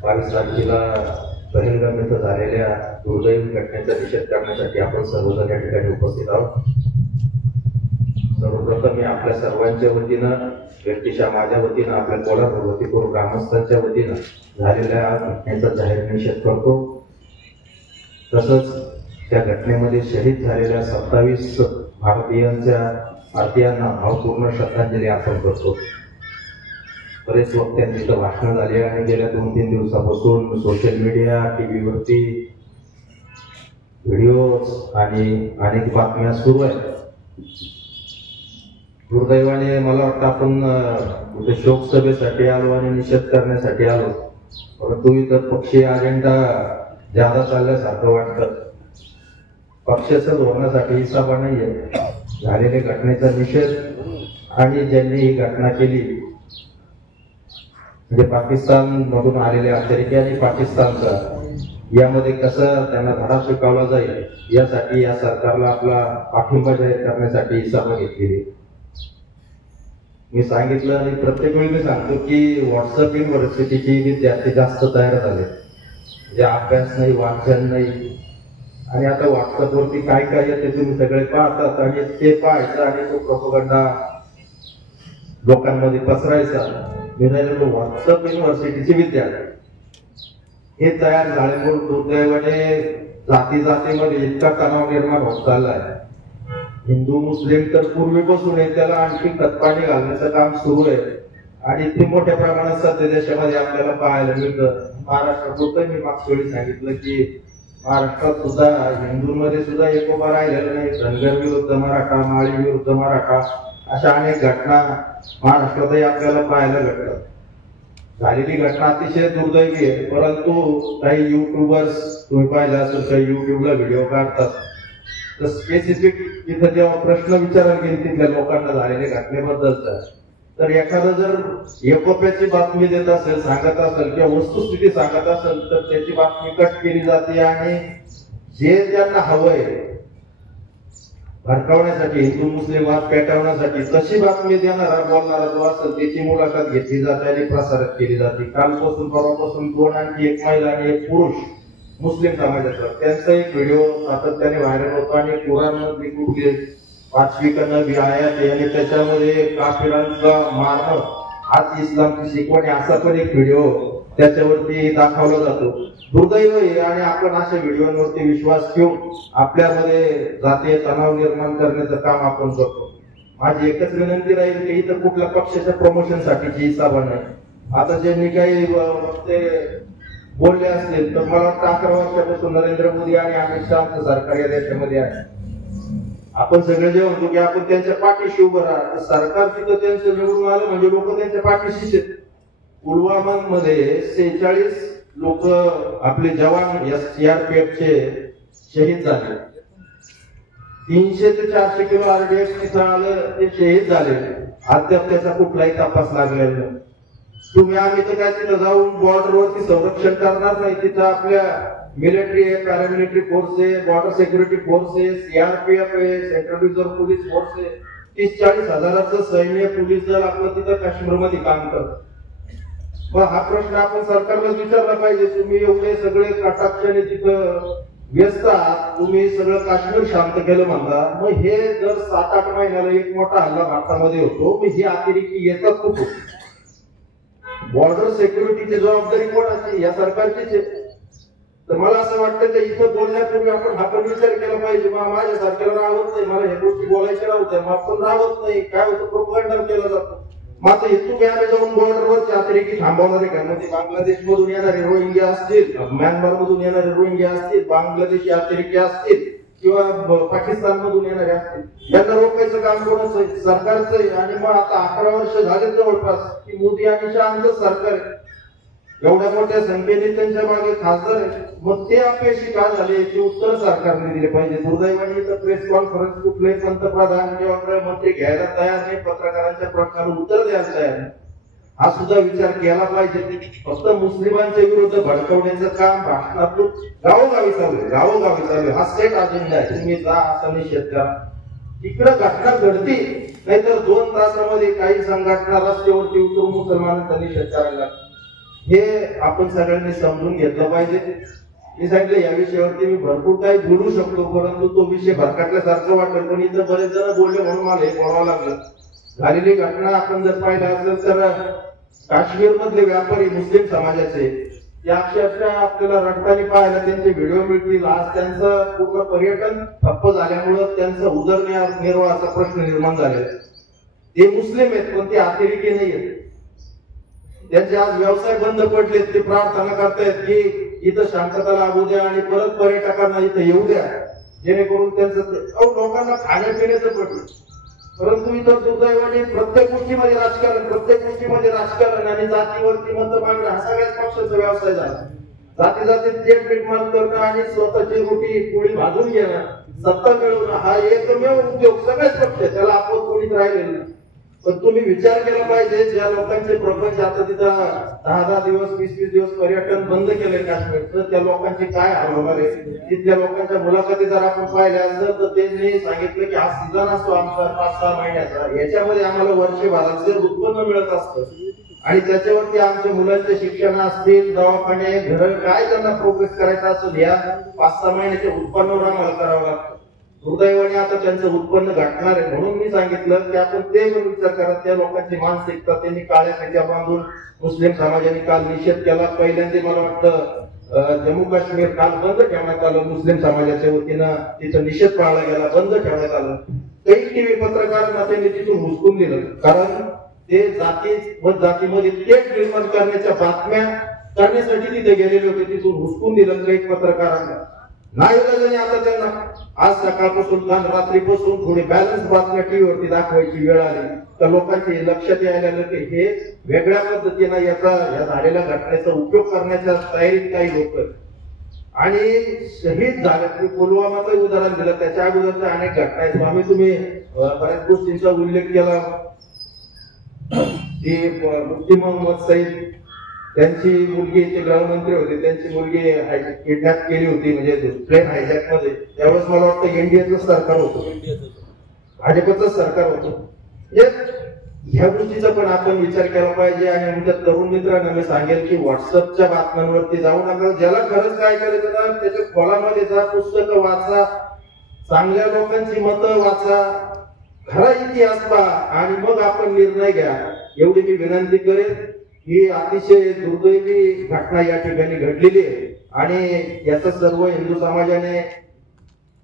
22 तारखेला पहलगाम इथं झालेल्या दुर्दैवी घटनेचा निषेध करण्यासाठी आपण सर्वजण या ठिकाणी उपस्थित आहोत. सर्वप्रथम मी आपल्या सर्वांच्या वतीनं, व्यक्तिशः माझ्या वतीनं, आपल्या कोलार भगवतीपूर ग्रामस्थांच्या वतीनं झालेल्या घटनेचा जाहीर निषेध करतो. तसंच त्या घटनेमध्ये शहीद झालेल्या 27 भारतीयांना भावपूर्ण श्रद्धांजली अर्पण करतो. बरेच वक्त्यांनी तिथं भाषणं झाली आणि गेल्या 2-3 दिवसापासून सोशल मीडिया, टीव्हीवरती व्हिडिओ आणि अनेक बातम्या सुरू आहेत. दुर्दैवाने मला वाटतं आपण शोक सभेसाठी आलो आणि निषेध करण्यासाठी आलो, परंतु इतर पक्षीय अजेंडा ज्यादा चालल्यासारखं वाटतं. पक्षाच्या धोरणासाठी हिसाबा नाहीये. झालेल्या घटनेचा निषेध आणि ज्यांनी ही घटना केली म्हणजे पाकिस्तान मधून आलेले अतिरेकी आणि पाकिस्तानचा, यामध्ये कसं त्यांना धडा शिकवला जाईल यासाठी या सरकारला आपला पाठिंबा जाहीर करण्यासाठी ही सभा घेतलेली. मी सांगितलं आणि प्रत्येक वेळी मी सांगतो की व्हॉट्सअप युनिव्हर्सिटीचे विद्यार्थी जास्त तयार झाले, म्हणजे अभ्यास नाही, वाचन नाही. आणि आता व्हॉट्सअपवरती काय काय येते तुम्ही सगळे पाहतात आणि ते पाहायचं आणि तो प्रोपगंडा लोकांमध्ये पसरायचा. व्हॉट्सअप युनिव्हर्सिटीचे विद्यार्थी हे तयार झाल्यामुळे दुर्दैवाने जातीमध्ये इतका तणाव निर्माण होत चाललाय. हिंदू मुस्लिम तर पूर्वीपासून आहे, त्याला आणखी खतपाणी घालण्याचं काम सुरू आहे आणि ते मोठ्या प्रमाणात सध्या देशामध्ये आपल्याला पाहायला मिळतं. महाराष्ट्रात मी मागच्या वेळी सांगितलं की महाराष्ट्रात सुद्धा हिंदूंमध्ये सुद्धा एकोपा राहिलेला नाही. धनगर विरुद्ध मराठा, माळी विरुद्ध मराठा अशा अनेक घटना महाराष्ट्रातही आपल्याला पाहायला भेटतात. झालेली घटना अतिशय दुर्दैवी आहे, परंतु काही युट्यूबर्स तुम्ही पाहिलं असेल, काही युट्यूबला व्हिडिओ काढतात, तर स्पेसिफिक तिथं जेव्हा प्रश्न विचारायला गेले तिथल्या लोकांना झालेल्या घटनेबद्दलचा, तर एखादं जर एकोप्याची बातमी देत असेल, सांगत असेल किंवा वस्तुस्थिती सांगत असेल तर त्याची बातमी कट केली जाते आणि जे त्यांना हवंय भडकावण्यासाठी, हिंदू मुस्लिम वाद पेटवण्यासाठी तशी बातमी देणारा बोलणारा जो असेल त्याची मुलाखत घेतली जाते आणि प्रसारित केली जाते. कालपासून परवापासून 2 आणखी 1 महिला आणि 1 पुरुष मुस्लिम समाजाचा, त्यांचा एक व्हिडिओ सातत्याने व्हायरल होतो आणि कुराणमध्ये कुठले 5वी का 9वी आयात आहे आणि त्याच्यामध्ये काफिरांचा मारणं हाच इस्लामची शिकवण असा पण एक व्हिडिओ त्याच्यावरती दाखवला जातो. दुर्दैव आहे आणि आपण अशा व्हिडिओवरती विश्वास ठेवून आपल्यामध्ये जातीय तणाव निर्माण करण्याचं काम आपण करतो. माझी एकच विनंती राहील की इथं कुठल्या पक्षाच्या प्रमोशनसाठीची हिसाबा नाही. आता ज्यांनी काही ते बोलले असतील तर मला वाटतं 11 वर्षापासून नरेंद्र मोदी आणि अमित शहाचं सरकार या देशामध्ये आहे. आपण सगळे जे म्हणतो की आपण त्यांच्या पाठीशी उभं राहा, सरकार तिथं त्यांचं निवडून आलं म्हणजे लोक त्यांच्या पाठीशीच आहेत. पुलवामा मध्ये 46 लोक आपले जवान सीआरपीएफचे शहीद झाले. 300 ते 400 किलो आरडीएक्स तिथं आलं, ते शहीद झाले. अद्याप त्याचा कुठलाही तपास लागलेला नाही. तुम्ही आम्ही तर काय तिथं जाऊन बॉर्डरवरती संरक्षण करणार नाही. तिथं आपल्या मिलिटरी आहे, पॅरामिलिटरी फोर्स आहे, बॉर्डर सिक्युरिटी फोर्स आहे, सीआरपीएफ आहे, सेंट्रल रिझर्व्ह पोलीस फोर्स आहे. 30-40 हजाराचं सैन्य पोलीस दल आपलं तिथं काश्मीरमध्ये काम करतं. मग हा प्रश्न आपण सरकारला विचारला पाहिजे. तुम्ही एवढे सगळे कटाक्षाने तिथं व्यस्त आहात, तुम्ही सगळं काश्मीर शांत केलं म्हणता, मग हे जर 7-8 महिन्याला एक मोठा हल्ला भारतामध्ये होतो, मग हे अतिरेकी येतात कुठून? बॉर्डर सिक्युरिटीची जबाबदारी कोणाची? या सरकारचीच आहे. तर मला असं वाटतं की इथं बोलण्यापूर्वी आपण हा पण विचार केला पाहिजे. माझ्यासारख्याला राहत नाही, मला ह्या गोष्टी बोलायच्या नव्हत्या, आपण राहत नाही. काय होतं, प्रोपगंडा केला जातो. मात्र हेतू मी आम्ही जाऊन बॉर्डरवरचे अतिरेकी थांबवणारे का? मग ते बांगलादेश मधून येणारे रोहिंग्या असतील, म्यानमार मधून येणारे रोहिंग्या असतील, बांगलादेशी अतिरेकी असतील किंवा पाकिस्तान मधून येणारे असतील, यांना रोखायचं काम कोणाचं आहे? सरकारचं आहे. आणि मग आता 11 वर्ष झाले जवळपास की मोदी आणि शहाचं सरकार आहे. एवढ्या मोठ्या संख्येने त्यांच्या मागे खासदार आहे. मग ते अपयशी का झाले याचे उत्तर सरकारने दिले पाहिजे. दुर्दैवाने इथं प्रेस कॉन्फरन्स कुठलेही पंतप्रधान किंवा गृहमंत्री घ्यायला तयार नाही, पत्रकारांच्या प्रश्नाला उत्तर द्यायला तयार नाही. हा सुद्धा विचार केला पाहिजे. फक्त मुस्लिमांच्या विरुद्ध भडकवण्याचं काम भाषणातून गावोगावी चालू आहे, गावोगावी चालू आहे. हा सेट अजेंडा आहे. तुम्ही जा असा निषेध करा, इकडं घटना घडती, नाहीतर 2 तासामध्ये काही संघटना रस्त्यावरती उतरून मुसलमानांचा निषेध करायला लागतो. हे आपण सगळ्यांनी समजून घेतलं पाहिजे. मी सांगितलं या विषयावरती मी भरपूर काही बोलू शकतो, परंतु तो विषय भरकटल्यासारखं वाटेल. पण इथं बरेच जण बोलले म्हणून मला हे बोलावं लागलं. झालेली घटना आपण जर पाहिलं असेल तर काश्मीर मधले व्यापारी मुस्लिम समाजाचे या अक्षरशः आपल्याला रडताना पाहायला त्यांचे व्हिडिओ मिळतील. आज त्यांचं पूर्ण पर्यटन ठप्प झाल्यामुळं त्यांचा उदरनिर्वाहाचा प्रश्न निर्माण झालेला आहे. ते मुस्लिम आहेत पण ते अतिरेकी नाही आहेत. त्यांचे आज व्यवसाय बंद पडलेत. ते प्रार्थना करतायत की इथं शांतता लागू द्या आणि परत पर्यटकांना इथं येऊ द्या, जेणेकरून त्यांचं लोकांना खाण्यापिण्याचं पडलं. परंतु इथं दुर्दैवाने प्रत्येक गोष्टीमध्ये राजकारण आणि जातीवरती मत मागणं हा सगळ्याच पक्षाचा व्यवसाय झाला. जाती थेट माग करणं आणि स्वतःची रोटी पोळी भाजून घेणं, सत्ता मिळवणं हा एकमेव उद्योग सगळ्याच पक्ष, त्याला आपण कोणीच राहिलेलं नाही. पण तुम्ही विचार केला पाहिजे, ज्या लोकांचे प्रपंच आता तिथं 10-10 दिवस 20-20 दिवस पर्यटन बंद केलंय काश्मीरचं, त्या लोकांचे काय हाल होणार आहे. तिथल्या लोकांच्या मुलाखती जर आपण पाहिल्या असेल तर त्यांनी सांगितलं की हा सीझन असतो आमचा 5-6 महिन्याचा, याच्यामध्ये आम्हाला वर्षभराचं उत्पन्न मिळत असतं आणि त्याच्यावरती आमच्या मुलांचे शिक्षण असतील, दवाखाने, घर, काय त्यांना प्रोग्रेस करायचं असेल या 5-6 महिन्याच्या उत्पन्नावर आम्हाला करावं लागतं. दुर्दैवाने आता त्यांचं उत्पन्न घटणार आहे. म्हणून मी सांगितलं की आपण ते विचार करा. त्या लोकांची मानसिकता त्यांनी काळ्या फेट्या बांधून मुस्लिम समाजाने काल निषेध केला. पहिल्यांदा मला वाटतं जम्मू काश्मीर काल बंद ठेवण्यात आलं, मुस्लिम समाजाच्या वतीनं तिथं निषेध पाळला गेला, बंद ठेवण्यात आलं. काही टीव्ही पत्रकारांना त्यांनी तिथून हुसकून दिलं, कारण ते जातीमध्ये तेढ निर्माण करण्याच्या बातम्या करण्यासाठी तिथे गेलेले होते. तिथून हुसकून दिलं काही पत्रकारांना. नाही आता त्यांना आज सकाळपासून काल रात्रीपासून थोडी बॅलन्स बातम्या टीव्हीवरती दाखवायची वेळ आली तर लोकांचे लक्षात यायला लागलं की हे वेगळ्या पद्धतीनं या झालेल्या घटनेचा उपयोग करण्याच्या तयारीत काही लोक आणि शहीद झाले. पुलवामाचं उदाहरण दिलं, त्याच्या अगोदरच्या अनेक घटना आहेत. आम्ही तुम्ही बऱ्याच गोष्टींचा उल्लेख केला. ती मुफ्ती मोहम्मद सईद त्यांची मुलगी, ते गृहमंत्री होते, त्यांची मुलगी किडनॅप केली होती म्हणजे प्लेन हायजॅक मध्ये. त्यावेळेस मला वाटतं एनडीएचं सरकार होतं, भाजपचं सरकार होतं. ह्या गोष्टीचा पण आपण विचार केला पाहिजे. आणि आमच्या तरुण मित्रांना मी सांगेल की व्हॉट्सअपच्या बातम्यांवरती जाऊ नका. ज्याला खरंच काय करायचं ना त्याच्या खोलामध्ये जा, पुस्तकं वाचा, चांगल्या लोकांची मतं वाचा, खरा इतिहास पहा आणि मग आपण निर्णय घ्या. एवढी मी विनंती करेन. ही अतिशय दुर्दैवी घटना या ठिकाणी घडलेली आहे आणि याचा सर्व हिंदू समाजाने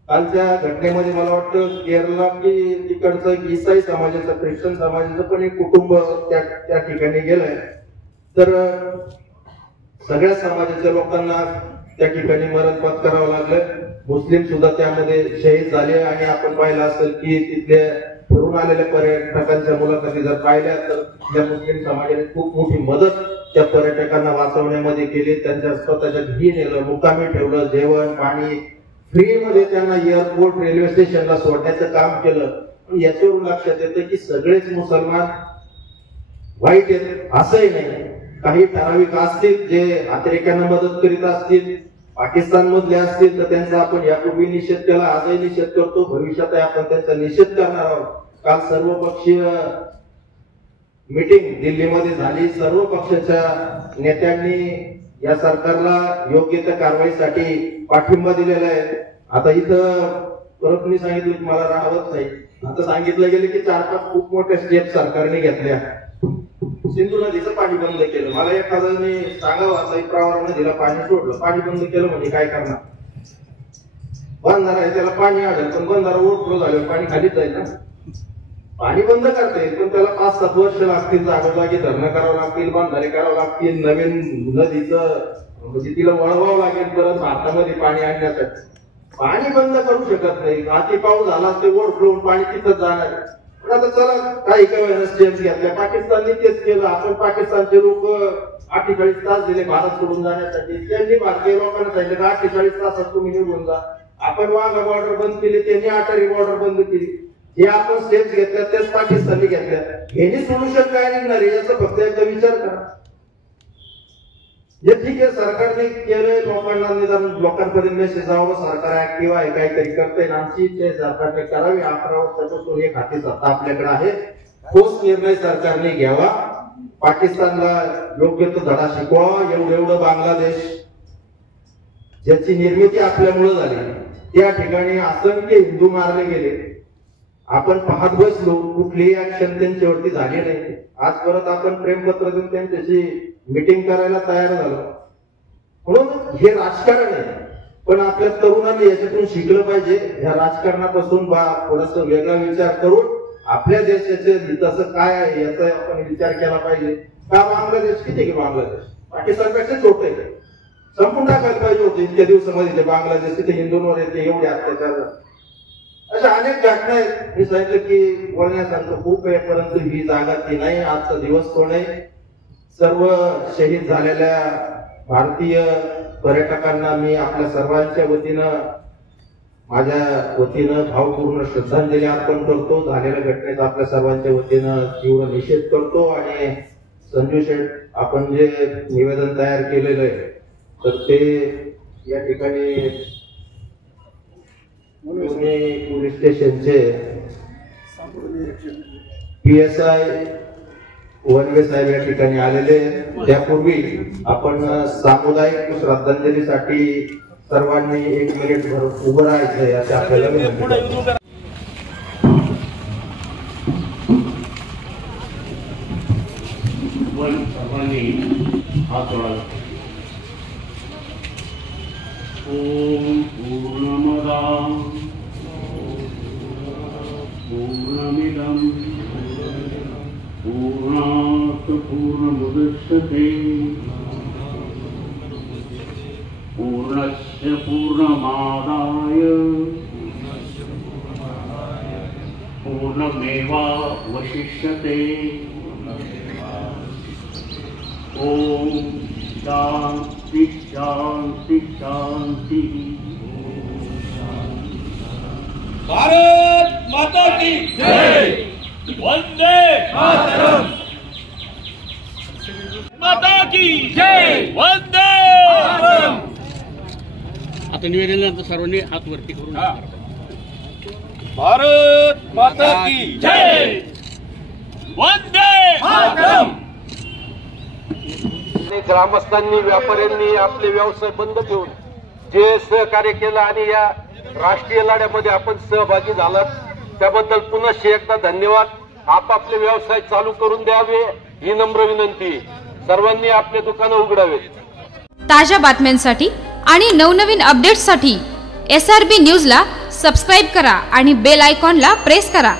कालच्या घटनेमध्ये मला वाटतं केरळला की तिकडचं ईसाई समाजाचं, ख्रिश्चन समाजाचं पण एक कुटुंब त्या ठिकाणी गेलंय. तर सगळ्या समाजाच्या लोकांना त्या ठिकाणी मरण पत्करावं लागलं. मुस्लिम सुद्धा त्यामध्ये शहीद झाले आणि आपण पाहिलं असेल की तिथले फिरून आलेल्या पर्यटकांच्या मुलाखती जर पाहिल्या तर त्या मुस्लिम समाजाने खूप मोठी मदत त्या पर्यटकांना वाचवण्यामध्ये केली. त्यांच्या स्वतःच्या घरी नेलं, मुक्कामी ठेवलं, जेवण पाणी फ्रीमध्ये त्यांना एअरपोर्ट रेल्वे स्टेशनला सोडण्याचं काम केलं. याच्यावरून लक्षात येतं की सगळेच मुसलमान वाईट आहेत असंही नाही. काही ठराविक असतील जे अतिरेक्यांना मदत करीत असतील, पाकिस्तान मधले असतील तर त्यांचा आपण यापूर्वी निषेध केला, आजही निषेध करतो, भविष्यात आपण त्यांचा निषेध करणार आहोत. काल सर्वपक्षीय मीटिंग दिल्लीमध्ये झाली. सर्व पक्षाच्या नेत्यांनी या सरकारला योग्य त्या कारवाईसाठी पाठिंबा दिलेला आहे. आता इथं परत मी सांगितलं की मला राहत नाही. आता सांगितलं गेलं की 4-5 खूप मोठ्या स्टेप सरकारने घेतल्या. सिंधू नदीचं पाणी बंद केलं. मला एखाद्याने सांगावं आता एक प्रवाह नदीला पाणी सोडलं, पाणी बंद केलं म्हणजे काय करणार? बंधारा आहे त्याला पाणी आढळेल, पण बंधारा ओव्हरफ्लो झाल्यावर पाणी खालीच जाईल ना. पाणी बंद करता येईल पण त्याला 5-7 वर्ष लागतील, जागोजागी धरणं करावं लागतील, बंधारे करावं लागतील, नवीन नदीचं म्हणजे तिला वळवावं लागेल परत भारतामध्ये पाणी आणण्यासाठी. पाणी बंद करू शकत नाही. अति पाऊस झाला ते ओव्हरफ्लो पाणी तिथंच जाणार. पण आता चला काही काही स्टेप्स घेतल्या. पाकिस्तानने तेच केलं. आपण पाकिस्तानचे लोक 48 तास दिले भारत सोडून जाण्यासाठी. त्यांनी भारतीय लोकांना सांगितलं 48 तासात तुम्ही निघून जा. आपण वाघा बॉर्डर बंद केली, त्यांनी अटारी बॉर्डर बंद केली. हे आपण स्टेप्स घेतल्या तेच पाकिस्तानने घेतल्या. हे सोल्युशन काय निघणार आहे याचा फक्त एकदा विचार करा. जे ठीक आहे सरकारने केलंय, लोकांना निदान लोकांपर्यंत मेसेज जावं सरकार ऍक्टिव्ह आहे, काहीतरी करतंय. आमची ते सरकारने करावी. 11 वर्षापासून एक हाती सत्ता आपल्याकडे आहे. ठोस निर्णय सरकारने घ्यावा. पाकिस्तानला योग्य तो धडा शिकवावा. एवढं बांगलादेश ज्याची निर्मिती आपल्यामुळे झाली त्या ठिकाणी असंख्य हिंदू मारले गेले. आपण पाहत बसलो, कुठलीही ऍक्शन त्यांच्यावरती झाली नाही. आज परत आपण प्रेमपत्र देऊन त्यांच्याशी मीटिंग करायला तयार झालो. म्हणून हे राजकारण आहे. पण आपल्या तरुणांनी याच्यातून शिकलं पाहिजे. या राजकारणापासून थोडस वेगळा विचार करून आपल्या देशाचे हिताचं काय आहे याचा आपण विचार केला पाहिजे. का बांगलादेश किती की बांगलादेश पाकिस्तानपेक्षा छोट आहे. संपून टाकायला पाहिजे होते इतक्या दिवसामध्ये ते बांगलादेश. तिथे हिंदूंवर येते एवढे अत्याचार. अशा अनेक घटना आहेत. मी सांगितलं की बोलण्यासारखं खूप आहे परंतु ही जागा ती नाही. आजचा दिवस तो नाही. सर्व शहीद झालेल्या भारतीय पर्यटकांना मी आपल्या सर्वांच्या वतीनं माझ्या वतीनं भावपूर्ण श्रद्धांजली अर्पण करतो. झालेल्या घटनेचा आपल्या सर्वांच्या वतीनं तीव्र निषेध करतो. आणि संजू शेठ आपण जे निवेदन तयार केलेलं आहे तर ते या ठिकाणी पुणे पोलीस स्टेशनचे PSI वनवे साहेब या ठिकाणी आलेले. त्यापूर्वी आपण सामुदायिक श्रद्धांजलीसाठी सर्वांनी 1 मिनिट भर उभं राहायचं याची आपल्याला विनंती करतो. ओम पूर्णमदा पूर्णमिदं पूर्णात् पूर्णमुदच्यते पूर्णस्य पूर्णमादाय पूर्णमेवावशिष्यते. ओम शांति शांति शांति. भारत माता की जय. वंदे मातरम. माता की जय. वंदे मातरम. आता निवेदनानंतर सर्वांनी हात वरती करून भारत माता की जय. वंदे मातरम. ग्रामस्थांनी व्यापाऱ्यांनी आपले व्यवसाय बंद ठेवून जे सहकार्य केलं आणि या राष्ट्रीय लढ्यामध्ये आपण सहभागी झालात त्याबद्दल पुन्हा एकदा धन्यवाद. आपापले व्यवसाय चालू करून द्यावे ही नम्र विनंती. सर्वांनी आपले दुकानं उघडावेत. ताज्या बातम्यांसाठी आणि नवनवीन अपडेट्ससाठी SRB न्यूजला सबस्क्राईब करा आणि बेल आयकॉनला प्रेस करा.